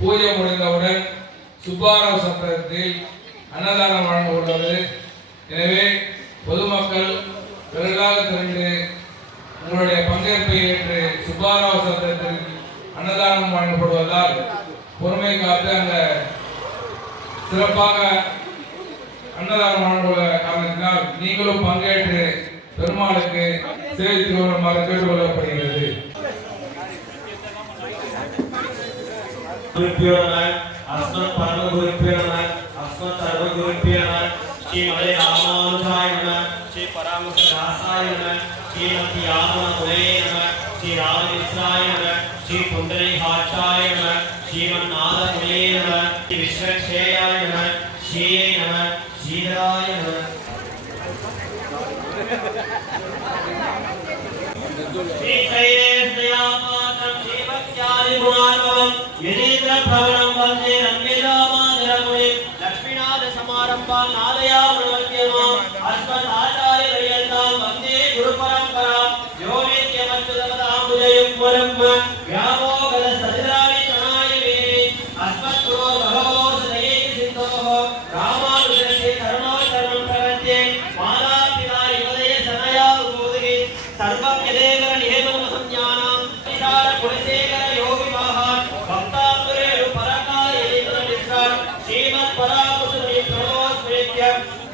பூஜை முடிந்தவுடன் சுப்பாராவ் சத்திரத்தில் அன்னதானம் வழங்க உள்ளது. எனவே பொதுமக்கள் விரைவாக திரண்டு உங்களுடைய பங்கேற்பை ஏற்று சுப்பாராவ் சத்திரத்தில் அன்னதானம் வழங்கப்படுவதால் பொறுமை காத்து அந்த சிறப்பாக அன்னதானம் வழங்குள்ள காரணத்தினால் நீங்களும் பங்கேற்று பெருமாளுக்கு சேவித்து கொள்ளுமாறு கேட்டுக்கொள்ளப்படுகிறது. श्री मले रामानुजाय नमः, श्री परामर्शदासाय नमः, श्रीमती यामकुले नमः, श्री राममिश्राय नमः, श्री पुंडरीकाक्षाय नमः, श्रीमन्नाथकुले नमः, श्री विश्वक्षेयाय नमः, श्रीये नमः, श्रीधराय नमः। श्री श्रेयस्यामात्रं श्रीभक्त्यादि गुणार्णवं यदीन्द्र प्रवणं वन्दे रम्यजामादरमुनिं लक्ष्मीनाथ समारम्भां नादयामृतमध्यमाम् अस्मदाचार्यपर्यन्तां वन्दे गुरुपरम्परां यो नित्यमच्युतपदाम्बुजयुग्मरुग्म व्यामोहगदसतिराणि प्रणाय मेने अस्मद्गुरोर्भगवोऽस्य दयैकसिन्धोः रामानुजस्य करुणाकरणं प्रपद्ये मातापिता युवदये सनया उद्बोधये सर्वं यदेव नियमनमहं ज्ञानां विशाल कुलशेखर योगिवाहान् भक्तांबुरेषु परकाय यदेतरमिश्रान् श्रीमत्पराकुसुमे प्रणोस्मृत्य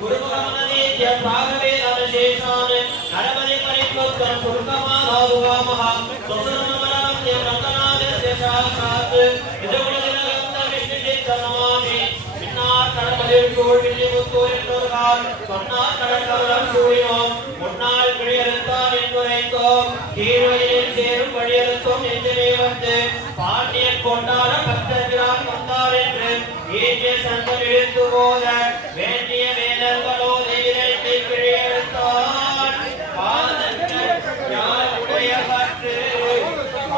गुरुमुखमनदीत्य प्रागवेदानशेषान् नरपदे परित्वत्तं सुर्गमाधावुवामः स्वसुरमनमनमद्य रत्नादस्य साक्षात् विजयगुणदिनगन्धविष्णुचित्तनमामि பின்னார் கடமதில் சூழ் வில்லிமுத்தூர் என்றொருகால் சொன்னார் கடற்கவலம் சூழினோம் முன்னாள் கிழியறுத்தான் என்றுரைத்தோம் கீழ்வழியில் சேரும் வழியறுத்தோம் என்றே வந்து பாண்டியன் கொண்டாட பக்தர்களால் வந்தார் என்று ஈட்டிய சங்கம் இழுத்து போத வேண்டிய வேலர்களோ விரைந்து கிழியறுத்தான் பாதங்கள் யாருடைய பற்று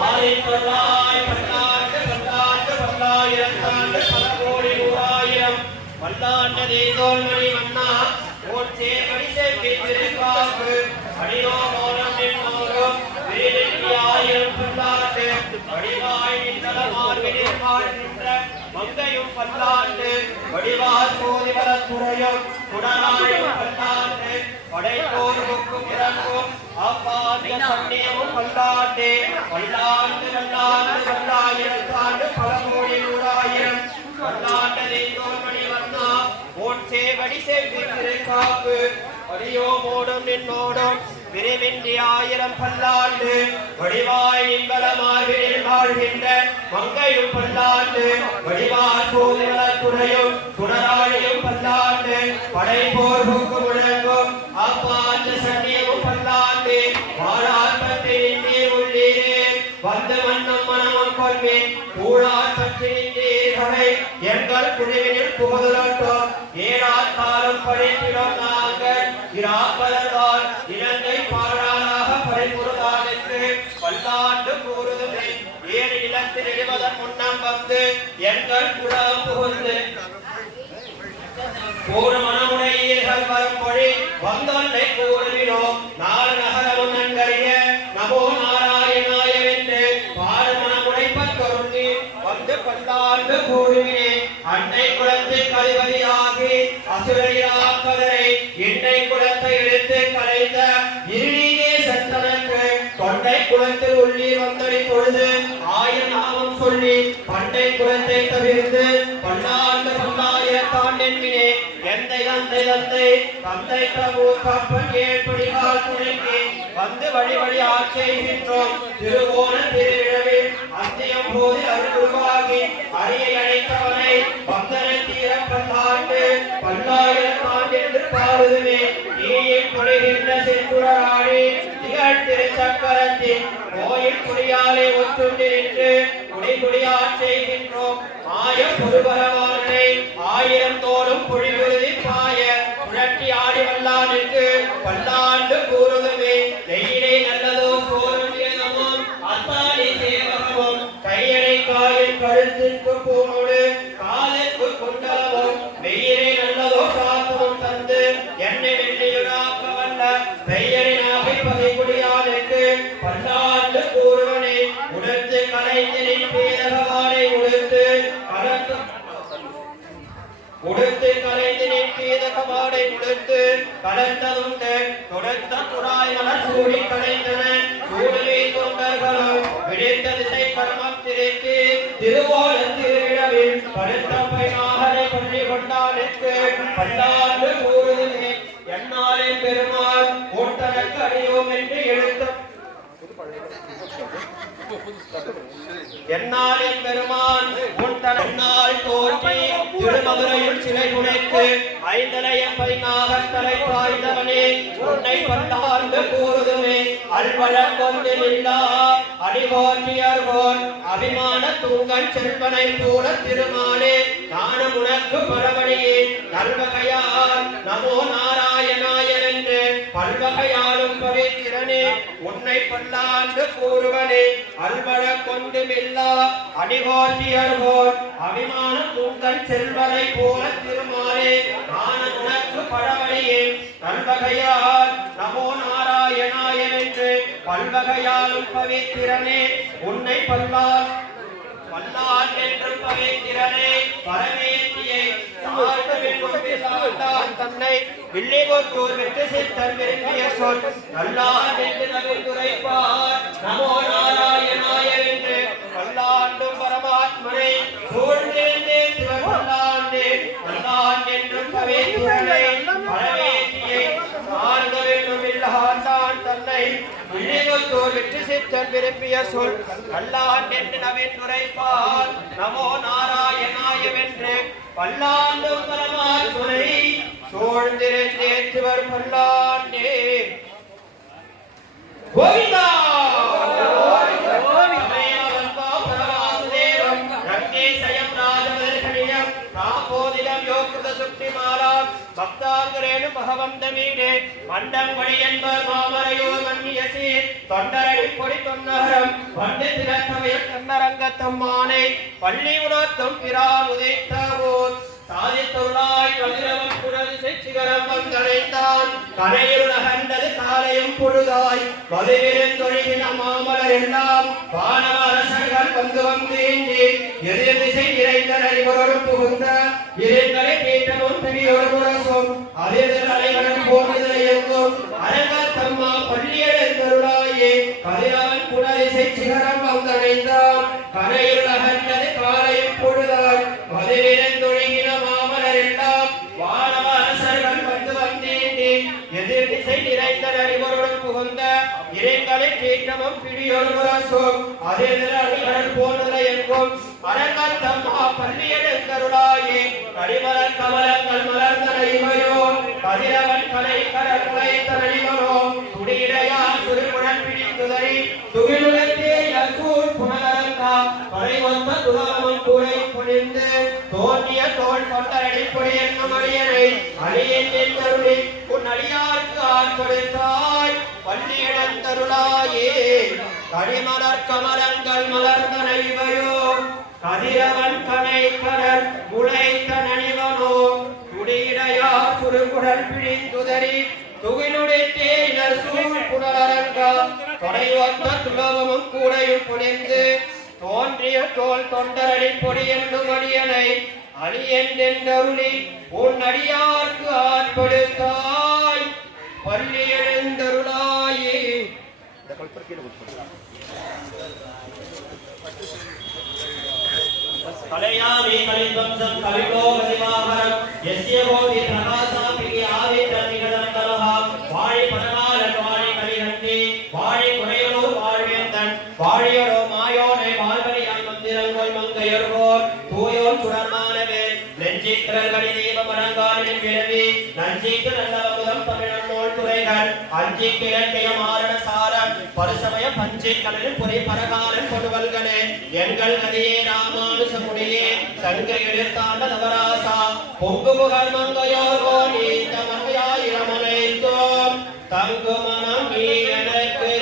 ஆறின் தொள்ளாய் பல்லாண்டு பல்லாண்டு பல்லாயிரத்தாண்டு பல கோடி ஊராயிரம் பல்லாண்டதே தோல்மணி மன்னா ஓர் சேவடி செவ்வி திருக்காப்பு அடியோ மோனம் நின்னோரும் விரிவெற்றி ஆயிரம் பல்லாண்டு வடிவாய் நின்றலமார் விடிர்காழ்கின்ற மங்கையும் பல்லாண்டு வடிவார் சோதி வளத்துறையும் குடராயும் பல்லாண்டு படைப்போர் புக்கும் இறங்கும் அவ்வாந்த சன்னியமும் பல்லாண்டு பல்லாண்டு பல்லாண்டு பல்லாயிரத்தாண்டு பல கோடி நூறாயிரம் பல்லாண்டதே தோல்மணி வண்ணா ஓன் சேவடி செவ்வி திருக்காப்பு அடியோ மோடும் நின்னோடும் விரிவின்றி ஆயிரம் பல்லாண்டு வடிவாய் நின்பலமார்பில் வாழ்கின்ற மங்கையும் பல்லாண்டு வடிவார் சோதரத்துறையும் துணராழியும் பல்லாண்டு படைப்போர் புக்கு முழங்கும் அப்பாந்த சன்னியமும் பல்லாண்டு வாழார் பற்றி நின்றே உள்ளீரே வந்து மன்னம் மனமும் கொள்வேன் கூழார் பற்றி நின்றீர்களை எங்கள் குழுவினில் புகழட்டும் ஏழார் காலம் படைத்திடும் நாங்கள் இராப்பதற்கால் இலங்கை பாடாளாக படைபுறுதானுக்கு பல்லாண்டு கூறுதுமே ஏழு நிலத்தில் இடுவதன் முன்னம் மனம் வந்து எங்கள் குலம் புகுந்து கூறு மனமுடையீர்கள் வரும் மொழி வந்தொன்றை கூறுவினோ நாலு நகரமும் நன்கறிய நமோ நாராயணாய வென்று பாடு மனமுடைப்பொருந்தி வந்து பல்லாண்டு கூறுவினே அன்னை குலத்தில் கதிபதியாகி அசுரையாக்கதரை இன்னை குலத்தை எடுத்து கலைந்த இருளியே சத்தனக்கு தொண்டை குலத்தில் உள்ளீர் வந்தடி பொழுது ஆயிரம் நாமம் சொல்லி பண்டை குலத்தை தவிர்த்து பல்லாண்டு பல்லாயிரத்தான் என்பினே எந்தை தந்தை தந்தை தந்தை பிரபு கப்பன் ஏற்படிகால் துணைக்கு வந்து வழி வழி ஆட்சேகின்றோம் திருவோண திருவிழவில் அத்தியம் போது அருள்வாகி அரியை அழைத்தவனை பந்தனை தீர பல்லாண்டு பல்லாயிரத்தாண்டு என்று பாடுதுமே நீயில் பொழிகின்ற செந்துராழி திகழ் திருச்சக்கரத்தின் கோயில் குடியாலே ஒற்றுண்டு நின்று குடிகுடியாட் செய்கின்றோம் மாய பொறுபரவானை ஆயிரம் தோறும் பொழிவுறுதி பாய புரட்டி ஆடி வல்லானுக்கு பல்லாண்டு கூறுதுமே நெய்யினை நல்லதோ சோறும் அத்தாடி சேவகமும் கையடை காயில் கழுத்துக்கு பூனோடு காலுக்கு கொண்டாவும் நெய்யினை நல்லதோ சாத்தமும் தந்து என்னை வெள்ளியுடாக்க வல்ல பெயரினாகை பகைக்குடியானுக்கு பல்லாண்டு கூறுவனே உடுத்து கலைஞனின் பேதகவானை உடுத்து கலைஞனின் பேதகவானை உடுத்து கலந்ததுண்டு தொடர்ந்த துராய் மலர் சூடி கலைந்தன சூடுவே தொண்டர்களும் விழித்த திசை கர்மத்திற்கு திருவோண திருவிழவில் படுத்த பைனாகரை பள்ளி கொண்டானுக்கு பல்லாண்டு கூறுதுமே என்னாலின் பெருமாள் கூட்டனுக்கு அடியோம் என்று எழுத்த என்னாலின் பெருமான் உன்னால் தோன்றி திருமதுரையில் சிலை குனைத்து ஐந்தலையம் பதினாகத் தலை பாய்ந்தவனே உன்னை பல்லாண்டு கூறுதுமே அல்வழக் கொண்டில்லா அடிபோற்றியர்கோன் அபிமான தூங்கன் செல்வனை போல திருமாலே நானும் உனக்கு பரவழியே நல்வகையால் நமோ நாராயணாய என்று பல்வகையாலும் பவித்திரனே உன்னை பல்லாண்டு கூறுவனே அல்வழக் கொண்டுமில்லா அடிபோற்றியர்கோன் அபிமான தூங்கன் செல்வனை போல திருமாலே நானும் உனக்கு பரவழியே நல்வகையால் நமோ நாராயணாய என்று பல்வகையாலும் பவித்திரனே உன்னை பல்லால் என்று பவித்திரனே பரமேத்தியை தன்னை வில்லிகொத்தூர் வெற்றி சித்தன் விரும்பிய சொல் நல்லான் என்று நவிழ்ந்துரைப்பார் நமோ நாராயணாய என்று பல்லாண்டும் பரமாத்மனை சூழ்ந்திருந்தே சிவர் பல்லாண்டு நல்லான் என்றும் பவித்திரனை பரமேத்தியை சார்ந்தவென்றும் இல்லாண்டான் தன்னை வில்லிகொத்தூர் வெற்றி சித்தன் விரும்பிய சொல் நல்லான் என்று நவிழ்ந்துரைப்பார் நமோ நாராயணாய வென்று பல்லாண்டும் பரமாத்மனை சூழ்ந்திருந்தே சிவர் பல்லாண்டே கோவிந்தா பக்தாங்கரேனு பகவந்தமீடே மண்டங்கொடி என்பர் மாமரையோர் மன்னியசீர் தொண்டரடி கொடி தொன்னகரம் வண்டு திறத்தவையில் கண்ணரங்கத்தம்மானை பள்ளி உணர்த்தும் பிரான் உதைத்தவோர் சாதித்துள்ளாய் கதிரவன் புரது சிகரம் வந்தடைந்தான் கனையில் நகர்ந்தது காலையும் பொழுதாய் வலுவிருந்தொழிகின மாமலர் எல்லாம் வானவ அரசர்கள் வந்து வந்தேந்தி எதிர் திசை நிறைந்தனர் இவரோடு புகுந்த இருந்தலை கேட்டனும் பெரியோர் முரசும் அதிர்தல் அலைகளும் போன்றதை எங்கும் அரங்கத்தம்மா பள்ளியெழுந்தருளாயே கதிரவன் புனதிசை சிகரம் வந்தடைந்தான் கனையில் நகர்ந்தது காலையும் பொழுதாய் வலுவிருந்தொழிகின மாமலர் எல்லாம் வானவ அரசர்கள் வந்து வந்தேந்தி எதிர் திசை நிறைந்தனர் இவருடன் புகுந்த இறைங்களை கேட்டமும் பிடியோர் முரசும் அதிர்தல் அலைகளும் போன்றதை எங்கும் அரங்கத்தம்மா பள்ளியெழுந்தருளாயே கடிமலர் கமலங்கள் மலர்ந்தன இவையோ கதிரவன் கலை கரங்களை தரணிவனோ துடியிடையா சுருமுடன் பிடித்துதறி துகிலுலத்தே யசூர் புனலரங்கா கலை வந்த துலகமும் கூடை பொழிந்து தோன்றிய தோல் கொண்டரடி பொடி என்னும் அடியனை அடியேன் தருளி உன் அடியார்க்கு ஆண் கொடுத்தாய் பள்ளியெழுந்தருளாயே கடிமலர் கமலங்கள் மலர்ந்தன இவையோ கதிரவன் கனை கடல் முளைத்த நனிவனோ துடியிடையார் சுருங்குடல் பிடிந்துதறி துகிலுடைத்தேனர் சூழ் புனரரங்கா தொடைவந்த துலகமும் கூடையும் புனிந்து தோன்றிய தோல் தொண்டரடி பொடியென்னும் அடியனை அழியென்றருளி உன் அடியார்க்கு ஆட்படுத்தாய் பள்ளி எழுந்தருளாயே. கலையாமி கலித்வம்சம் கலிலோகதிவாகரம் யஸ்ய கோதி பிரகாசாபிகி ஆவித்ரதிகதம் தலஹா வாழி பதகாலன் வாழி கலிகந்தி வாழி குறையலூர் வாழ்வேந்தன் வாழியரோ மாயோனை வாழ்வரியான் மந்திரங்கோல் மங்கையர்கோர் தூயோன் சுடர்மானவேன் நெஞ்சித்திரல் கடி தீபம் அலங்காரின் விரவி நஞ்சிக்கு நல்லவமுதம் தமிழன்னோள் துறைகள் அஞ்சிக்கு இலக்கிய மாரண சாரம் பருசமய பஞ்சை கடலில் பொறி பரகாலன் கொடுவல்களே எங்கள் கதையே ராமானுசமுடியே சங்கை எழுத்தாண்ட நவராசா பொங்கு புகழ் மங்கையோர் கோணி இந்த மங்கையாயிரமனைத்தோம் தங்கு மனம் நீ எனக்கு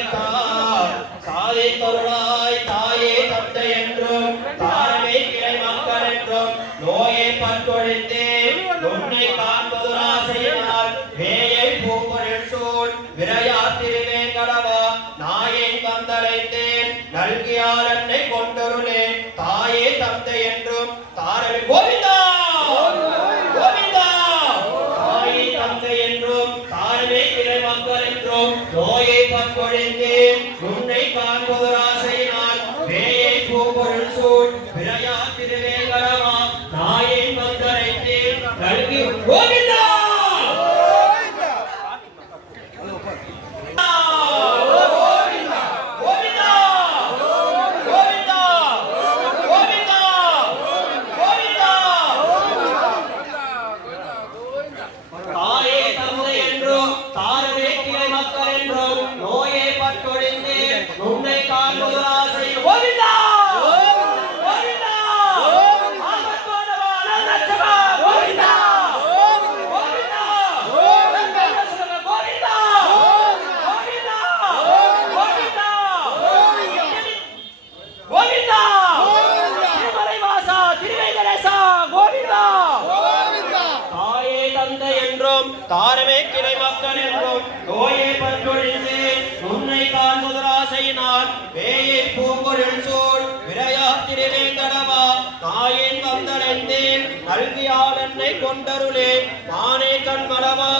சாதி பொருளாய் தாயே தந்தை என்றும் தாரமே கிளை மக்கள் என்றும் நோயை பற்றொழித்தேன் உன்னை காண்பது ஆசையினால் வேயை பூம்பொழில் சூழ் விரையா திருவேங்கடவா நாயேன் வந்தடைந்தேன் நல்கியால் என்னை கொண்டருளேன் தாயே தந்தை என்றும் தாரமே கோவிந்தா கோவிந்தா தாயே தந்தை என்றும் தாரமே கிளை மக்கள் என்றும் நோயை பற்றொழித்தேன் உன்னை காண்பது ஆசையினால் வேயை பூம்பொழில் சூழ் விரையா திருவேங்கடவா நாயேன் வந்தடைந்தேன் நல்கி கோவிந்தா தாரமே கிளை மக்கள் என்றும் நோயை பற்றொழிந்து உன்னை காண்பதுராசையினால் வேயை பூம்பொழில் சூழ் விரையா திருவேங்கடவா நாயேன் வந்தடைந்தேன் நல்கியால் என்னை கொண்டருளே நானே கண்மலவா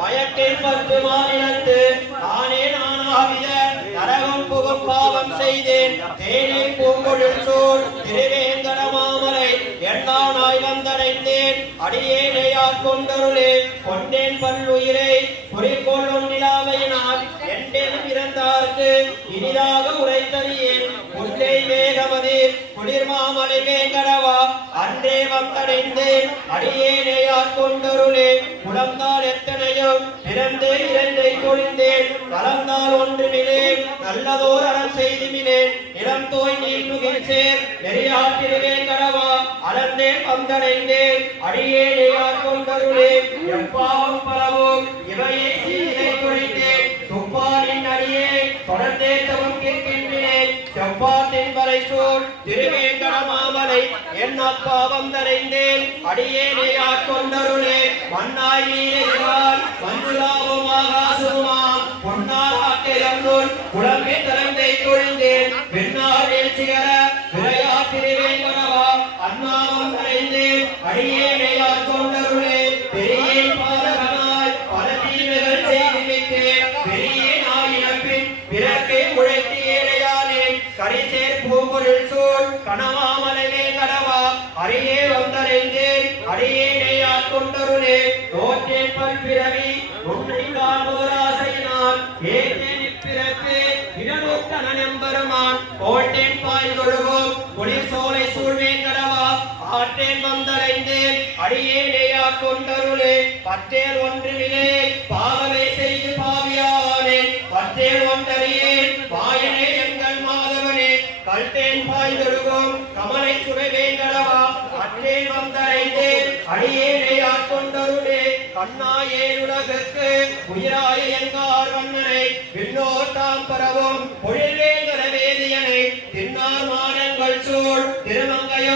மயக்கில் பத்து மாநிலத்து நானே நானாவித நரகம் புகும் பாவம் செய்தேன் தேனே பூம்பொழில் சூழ் திருவேங்கடமாமலை எல்லா நாய் வந்தடைந்தேன் அடியேனையார் கொண்டருளே கொண்டேன் பல்லுயிரை குறிக்கோள் ஒன்றிலாமையினால் என்றேனும் இறந்தார்க்கு இனிதாக உரைத்தறியேன் உள்ளே மேகமதிர் குளிர்மாமலை வேங்கடவா அன்றே வந்தடைந்தேன் அடியேனையார் கொண்டருளே குளந்தால் எத்தனையும் பிறந்தே இரண்டை கொழிந்தேன் கலந்தால் ஒன்றுமிலேன் நல்லதோர் அறம் செய்துமினேன் இளம் தோய் நீட்டுகில் சேர் நெறியாற்றிரு வேங்கடவா அலந்தேன் வந்தடைந்தேன் அடியேனையார் கொண்டருளே எப்பாவும் பலவும் இவையே சீதை குறைந்தேன் துப்பாரின் அடியே தொடர்ந்தே தவம் கேட்கின்றேன் செவ்வாத்தின் வரை சூழ் திருவேங்கடமாமலை என் அப்பா வந்தடைந்தேன் அடியேனையார் கொண்டருளே மன்னாய் நீரையால் மஞ்சுளாவும் ஆகாசுமா பொன்னார் ஆட்டிரன்னூல் குளமே தலைந்தை தொழிந்தேன் பின்னாரில் சிகர விரையா திருவேங்கடவா அண்ணா வந்தடைந்தேன் அடியேனையார் கொண்டருளே பெரிய பாலகனாய் பல தீமைகள் செய்து வைத்தேன் பெரிய நாயினப்பின் பிறக்கே உழைத்து ஏழையானேன் கரிசேர் பூம்பொழில் சூழ் கனவாமலை வேங்கடவா அரியே வந்தடைந்தேன் அடியேனையார் கொண்டருளே தோற்றேன் பல்பிறவி உன்னை காண்பதுராசையினால் ஏற்றேன் இப்பிறப்பு இடநூற்றனம்பெருமான் கோட்டேன் பாய்ந்தொழுகும் குளிர் சோலை சூழ்வேங்கடவா ஆற்றேன் வந்தடைந்தேன் அடியேனையார் கொண்டருளே பற்றேல் ஒன்றுமிலே பாவமே செய்து பாவியானேன் பற்றேல் ஒன்றறியேன் பாயனே எங்கள் மாதவனே கல்தேன் பாய்ந்தொழுகும் கமலை சுவை வேங்கடவா அற்றேன் வந்தடைந்தேன் அடியேனையார் கொண்டருளே கண்ணாயேனுலகுக்கு உயிராய எங்கார் வண்ணனை விண்ணோர் தாம் பரவும் பொழில்வேங்கட வேதியனை தின்னார் மானங்கள் சூழ் திருமங்கையோ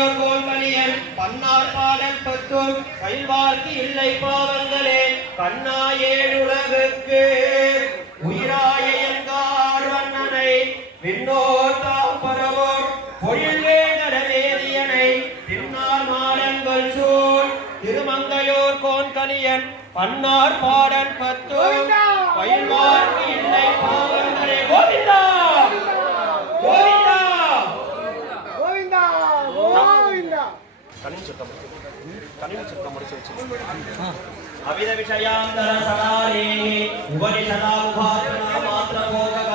பத்தும் கல்வார்க்கு இல்லை பாவங்களே கண்ணா ஏழுலகுக்கு உயிராய எங்கார் வண்ணனை விண்ணோர் தாம் பரவோர் பொழில் வேங்கட வேதியனை தின்னார் மாடங்கள் சூழ் திருமங்கையோர் கோன்கலியன் பன்னார் பாடன் பத்தும் பயில்வார்க்கு இல்லை பாவங்களே கோவிந்தா கோவிந்தா கோவிந்தா கோவிந்தா அவித விஷயாந்தர சகாரே உபனிஷதா உபாத்மனா மாத்ர போகக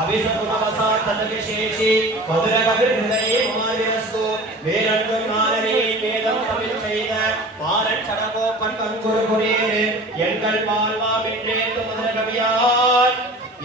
அவித குணவசா ததவிசேஷி மதுர கவிர் ஹிருதயே மாரிரஸ்து வேரன்கும் மாலரே வேதம் தமிழ் செய்த மாரன் சடகோ கண்குரு குரேரு எங்கள் வாழ்வாம் என்றேத்து மதுர கவியார்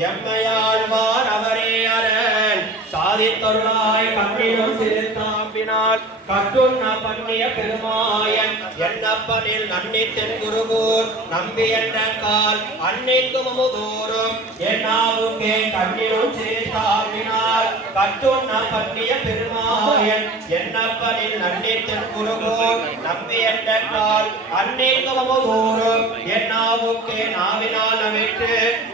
எம்மையாழ்வார் அவரே அரண் சாதித்தருளாய் கண்ணிலும் திருத்தாம்பினால் கட்டுண்ண பண்ணிய பெருமாயன் என்னப்பனில் நன்னி தென்குருகூர் நம்பி என்ற கால் அன்னைக்கு முமுதூரும் என்னாவுக்கே கண்ணிலும் திருத்தாம்பினால் கட்டுண்ண பண்ணிய பெருமாயன் என்னப்பனில் நன்னி தென்குருகூர் நம்பி என்ற கால் அன்னைக்கு முமுதூரும் என்னாவுக்கே நாவினால் நவிட்டு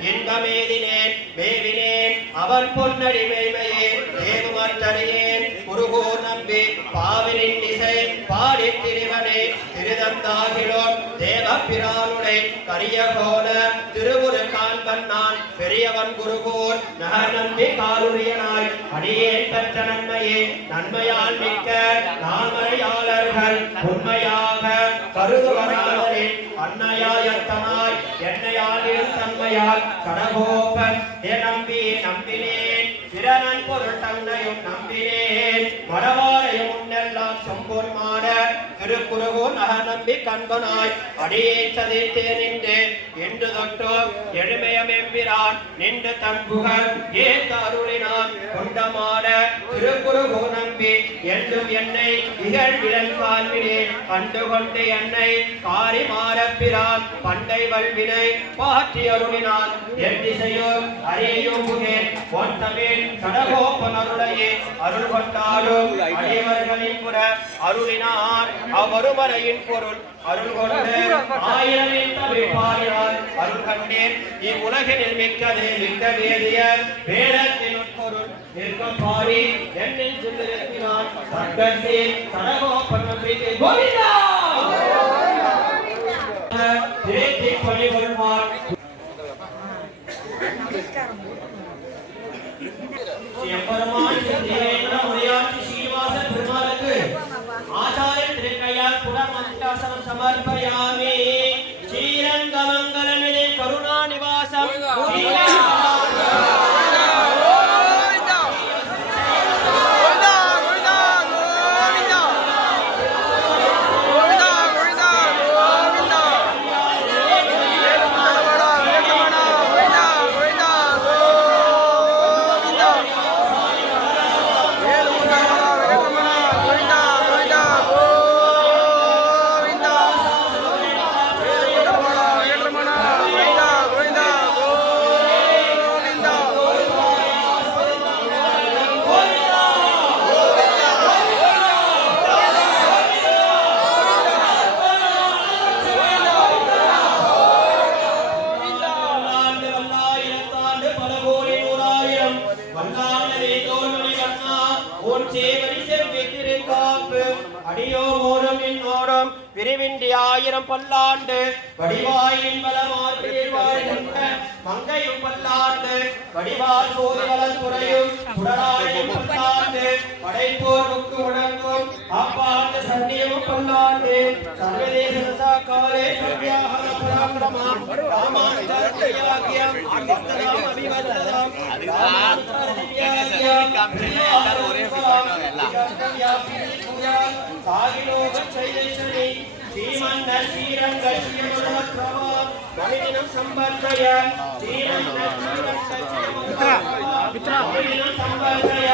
இன்பமேதினேன் மேவினேன் அவன் பொன்னடி மேய்மையே தேவுமற்றறியேன் குருகூர் நம்பி பாவினின் இசை பாடி திரிவனே திருதந்தாகிலோன் தேவப்பிரானுடை கரிய போல திருவுரு காண்பன் நான் பெரியவன் குருகூர் நகர் நம்பி காலுரியனாய் அடியேன் பெற்ற நன்மையே நன்மையால் மிக்க நான்மறையாளர்கள் உண்மையாக கருதுவராளரின் அன்னையாயத்தனாய் என்னையால் தன்மையால் கடகோப்பன் நம்பி நம்பினேன் பிறனன் பொருள் தன்னையும் நம்பினேன் மடவாரையும் முன்னெல்லாம் செம்பொன் மாட திருக்குருகூர் நகர் நம்பி கண்பனாய் அடியே சதித்தே நின்று என்று தொட்டோம் எழுமையமெம்பிரான் நின்று தன் புகழ் ஏத்த அருளினான் கொண்டமாட திருக்குருகூர் நம்பி என்றும் என்னை இகழ் விழல் கால்வினே கண்டு கொண்டு என்னை காரி மாறப்பிரான் பண்டை வல்வினை பாற்றி அருளினான் என் திசையும் அறியும் புகேன் பொன் தமிழ் கடகோப்பன் அருளையே அருள் கொண்டாடும் அடியவர்களின் புற அருளினார் அவருமறையின் பொருள் அருள் கொண்டு ஆயிரமின் தமிழ் பாடினார் அருள் கண்டேன் இவ்வுலகினில் மிக்கதே மிக்க வேதியர் வேதத்தின் உட்பொருள் நிற்கும் பாடி என்னில் சொல்லிருக்கிறான் சர்க்கசே கடகோப்பன் நம்பிக்கை கோவிந்தா திரைத்தி பணி கொள்வார் எம்பெருமான் தேவேந்திர முறையாட்சி ஸ்ரீனிவாச பெருமாளுக்கு ஆச்சாரிய திருக்கையால் புறமந்தாசனம் சமர்ப்பயாமி ஸ்ரீரங்கமங்கலமிலே கருணா நிவாசம் பிரிவின்றி ஆயிரம் பல்லாண்டு வடிவாயின் மங்கையும் பல்லாண்டு வடிவால் சோதி வளர் குறையும் குடராயும் பல்லாண்டு படைப்போருக்கு உணர்க்கும் அப்பாண்டு சன்னியமும் பல்லாண்டு சர்வதேச காலே சத்யாகர பராக்கிரமா ராமானுஜாக்கியம் அந்தராம் அபிவர்தனம் சாகிலோக சைலேஸ்வரி ஸ்ரீமந்த ஸ்ரீரங்க ஸ்ரீமனோத்ரவா மணிதினம் சம்பர்தய ஸ்ரீரங்க மணிதினம் சம்பர்தய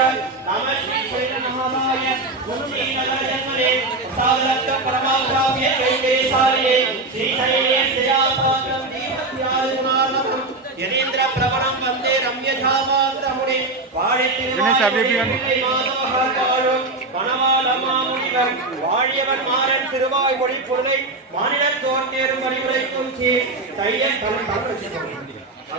நம ஸ்ரீ ஸ்ரீரங்கமாய குருநீலகரஜன்மரே சாதரத்த பரமாத்ராவிய கைகேசாரியே ஸ்ரீ சைலே ஸ்ரீயாபாத்ரம் தீபத்யாதிமானம் யதீந்திர பிரவணம் வந்தே ரம்யதாமாத்ரமுனி வாழித்திருவாய் மாதோஹர் வாழும் வனவாள மாமுனிவர் மாணிக்கம் வாழியவன் மாறன் திருவாய் மொழி பொருளை மாநிலத்தோர் தேரும் வழிமுறைக்கும் கையன்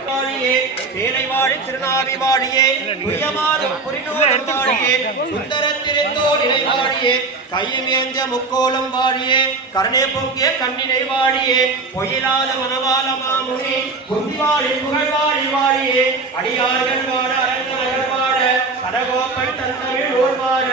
வாழியே சேலை வாழி திருநாவி வாழியே புரியமாறும் புரிநூலும் வாழியே சுந்தரத்திருந்தோ நிலை வாழியே கையுமேஞ்ச முக்கோலம் வாழியே கருணை பொங்கிய கண்ணினை வாழியே பொயிலாத மனவாள மாமுனி புந்திவாழி புகழ்வாழி வாழியே அடியார்கள் வாழ அரங்கர்கள் வாழ கடகோப்பன் தந்தமிழ் ஊர் வாழ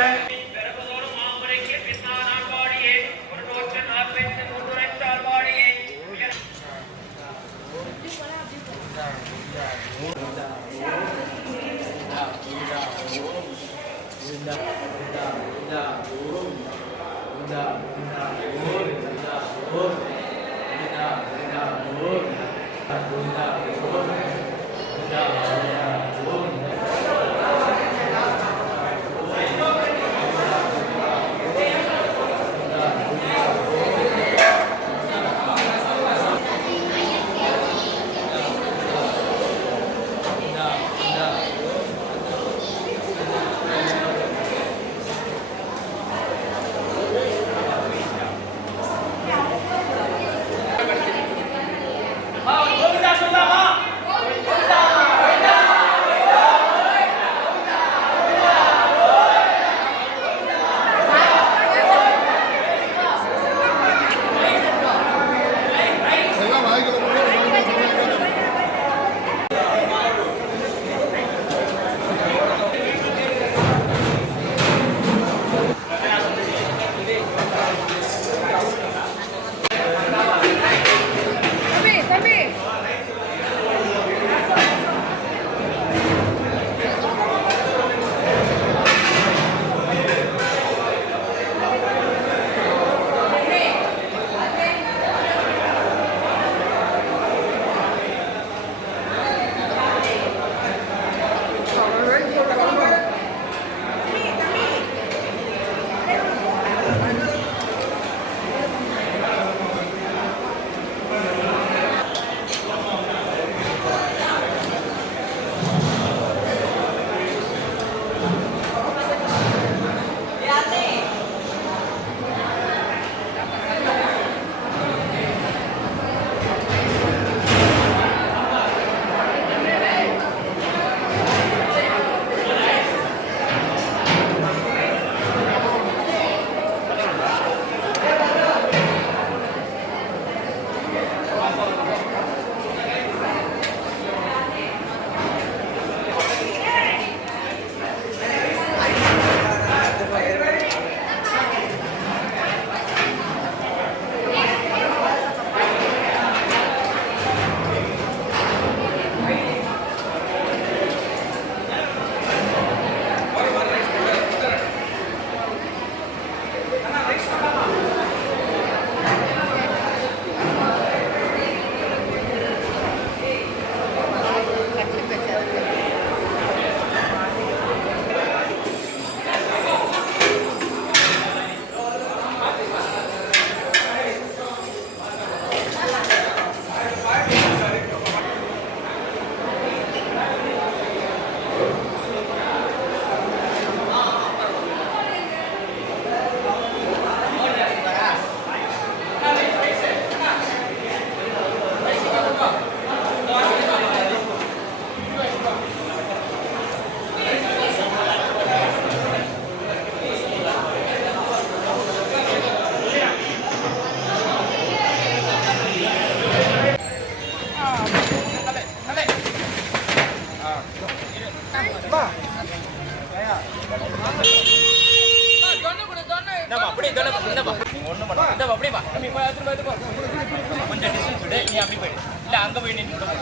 கொஞ்சம் டிஸ்டன்ஸ் விடு, நீ அப்படி போயிடு. இல்ல அங்க போய் நின்று விட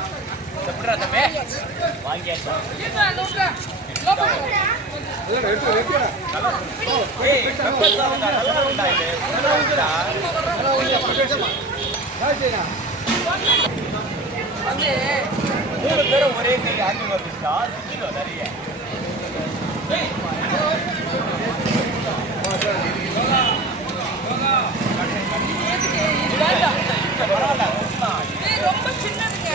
எப்படிடா தம்பி வாங்கியாச்சு. மூணு பேரும் ஒரே கை ஆங்கி வந்துட்டா சுத்திடும் நிறைய. ரொம்ப சின்னதுங்க.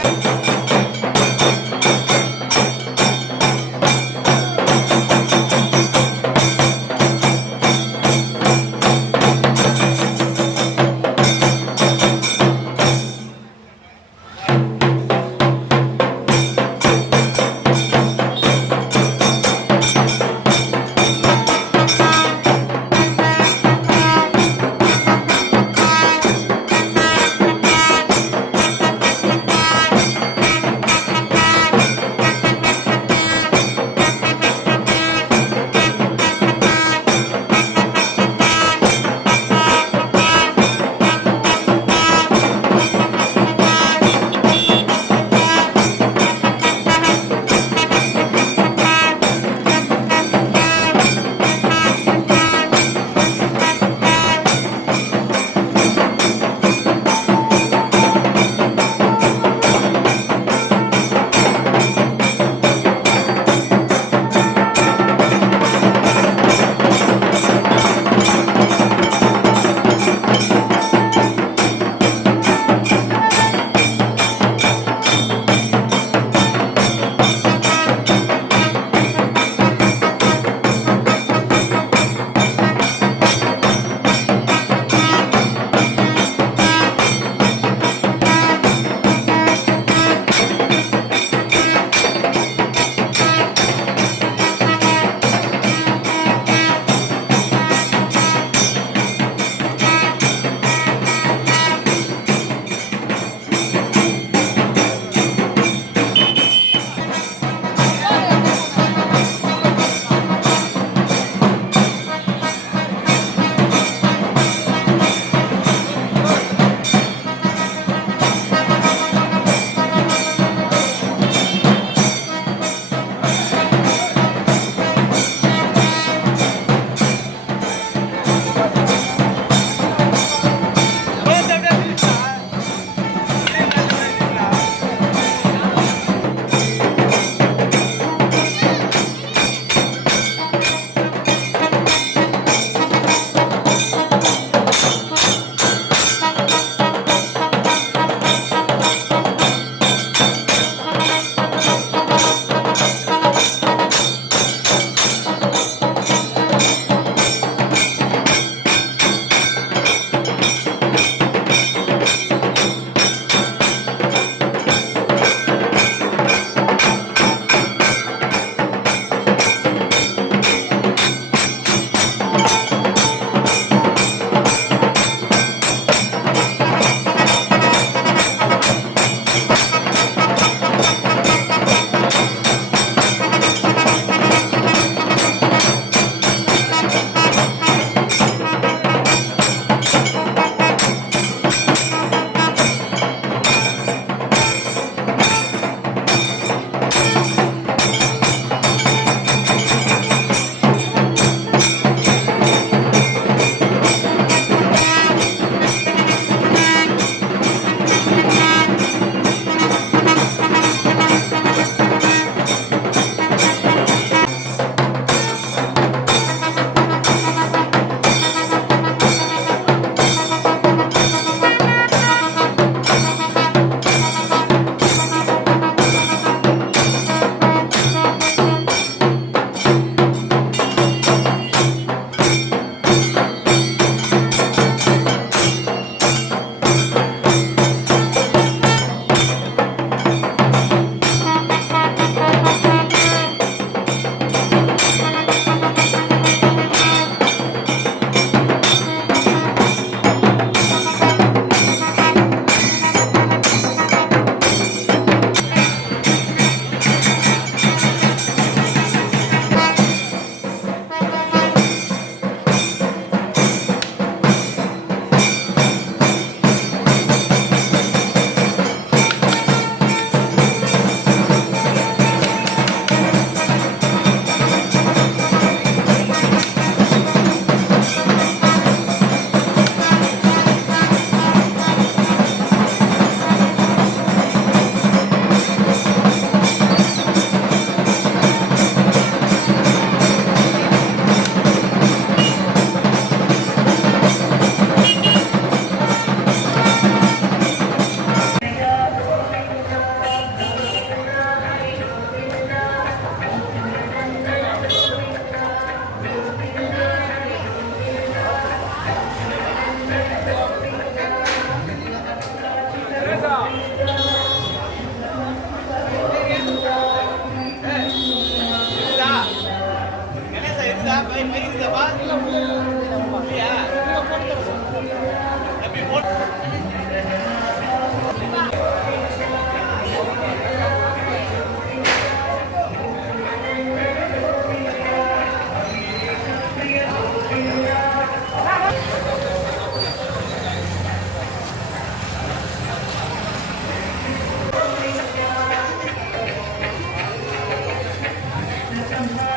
Thank you.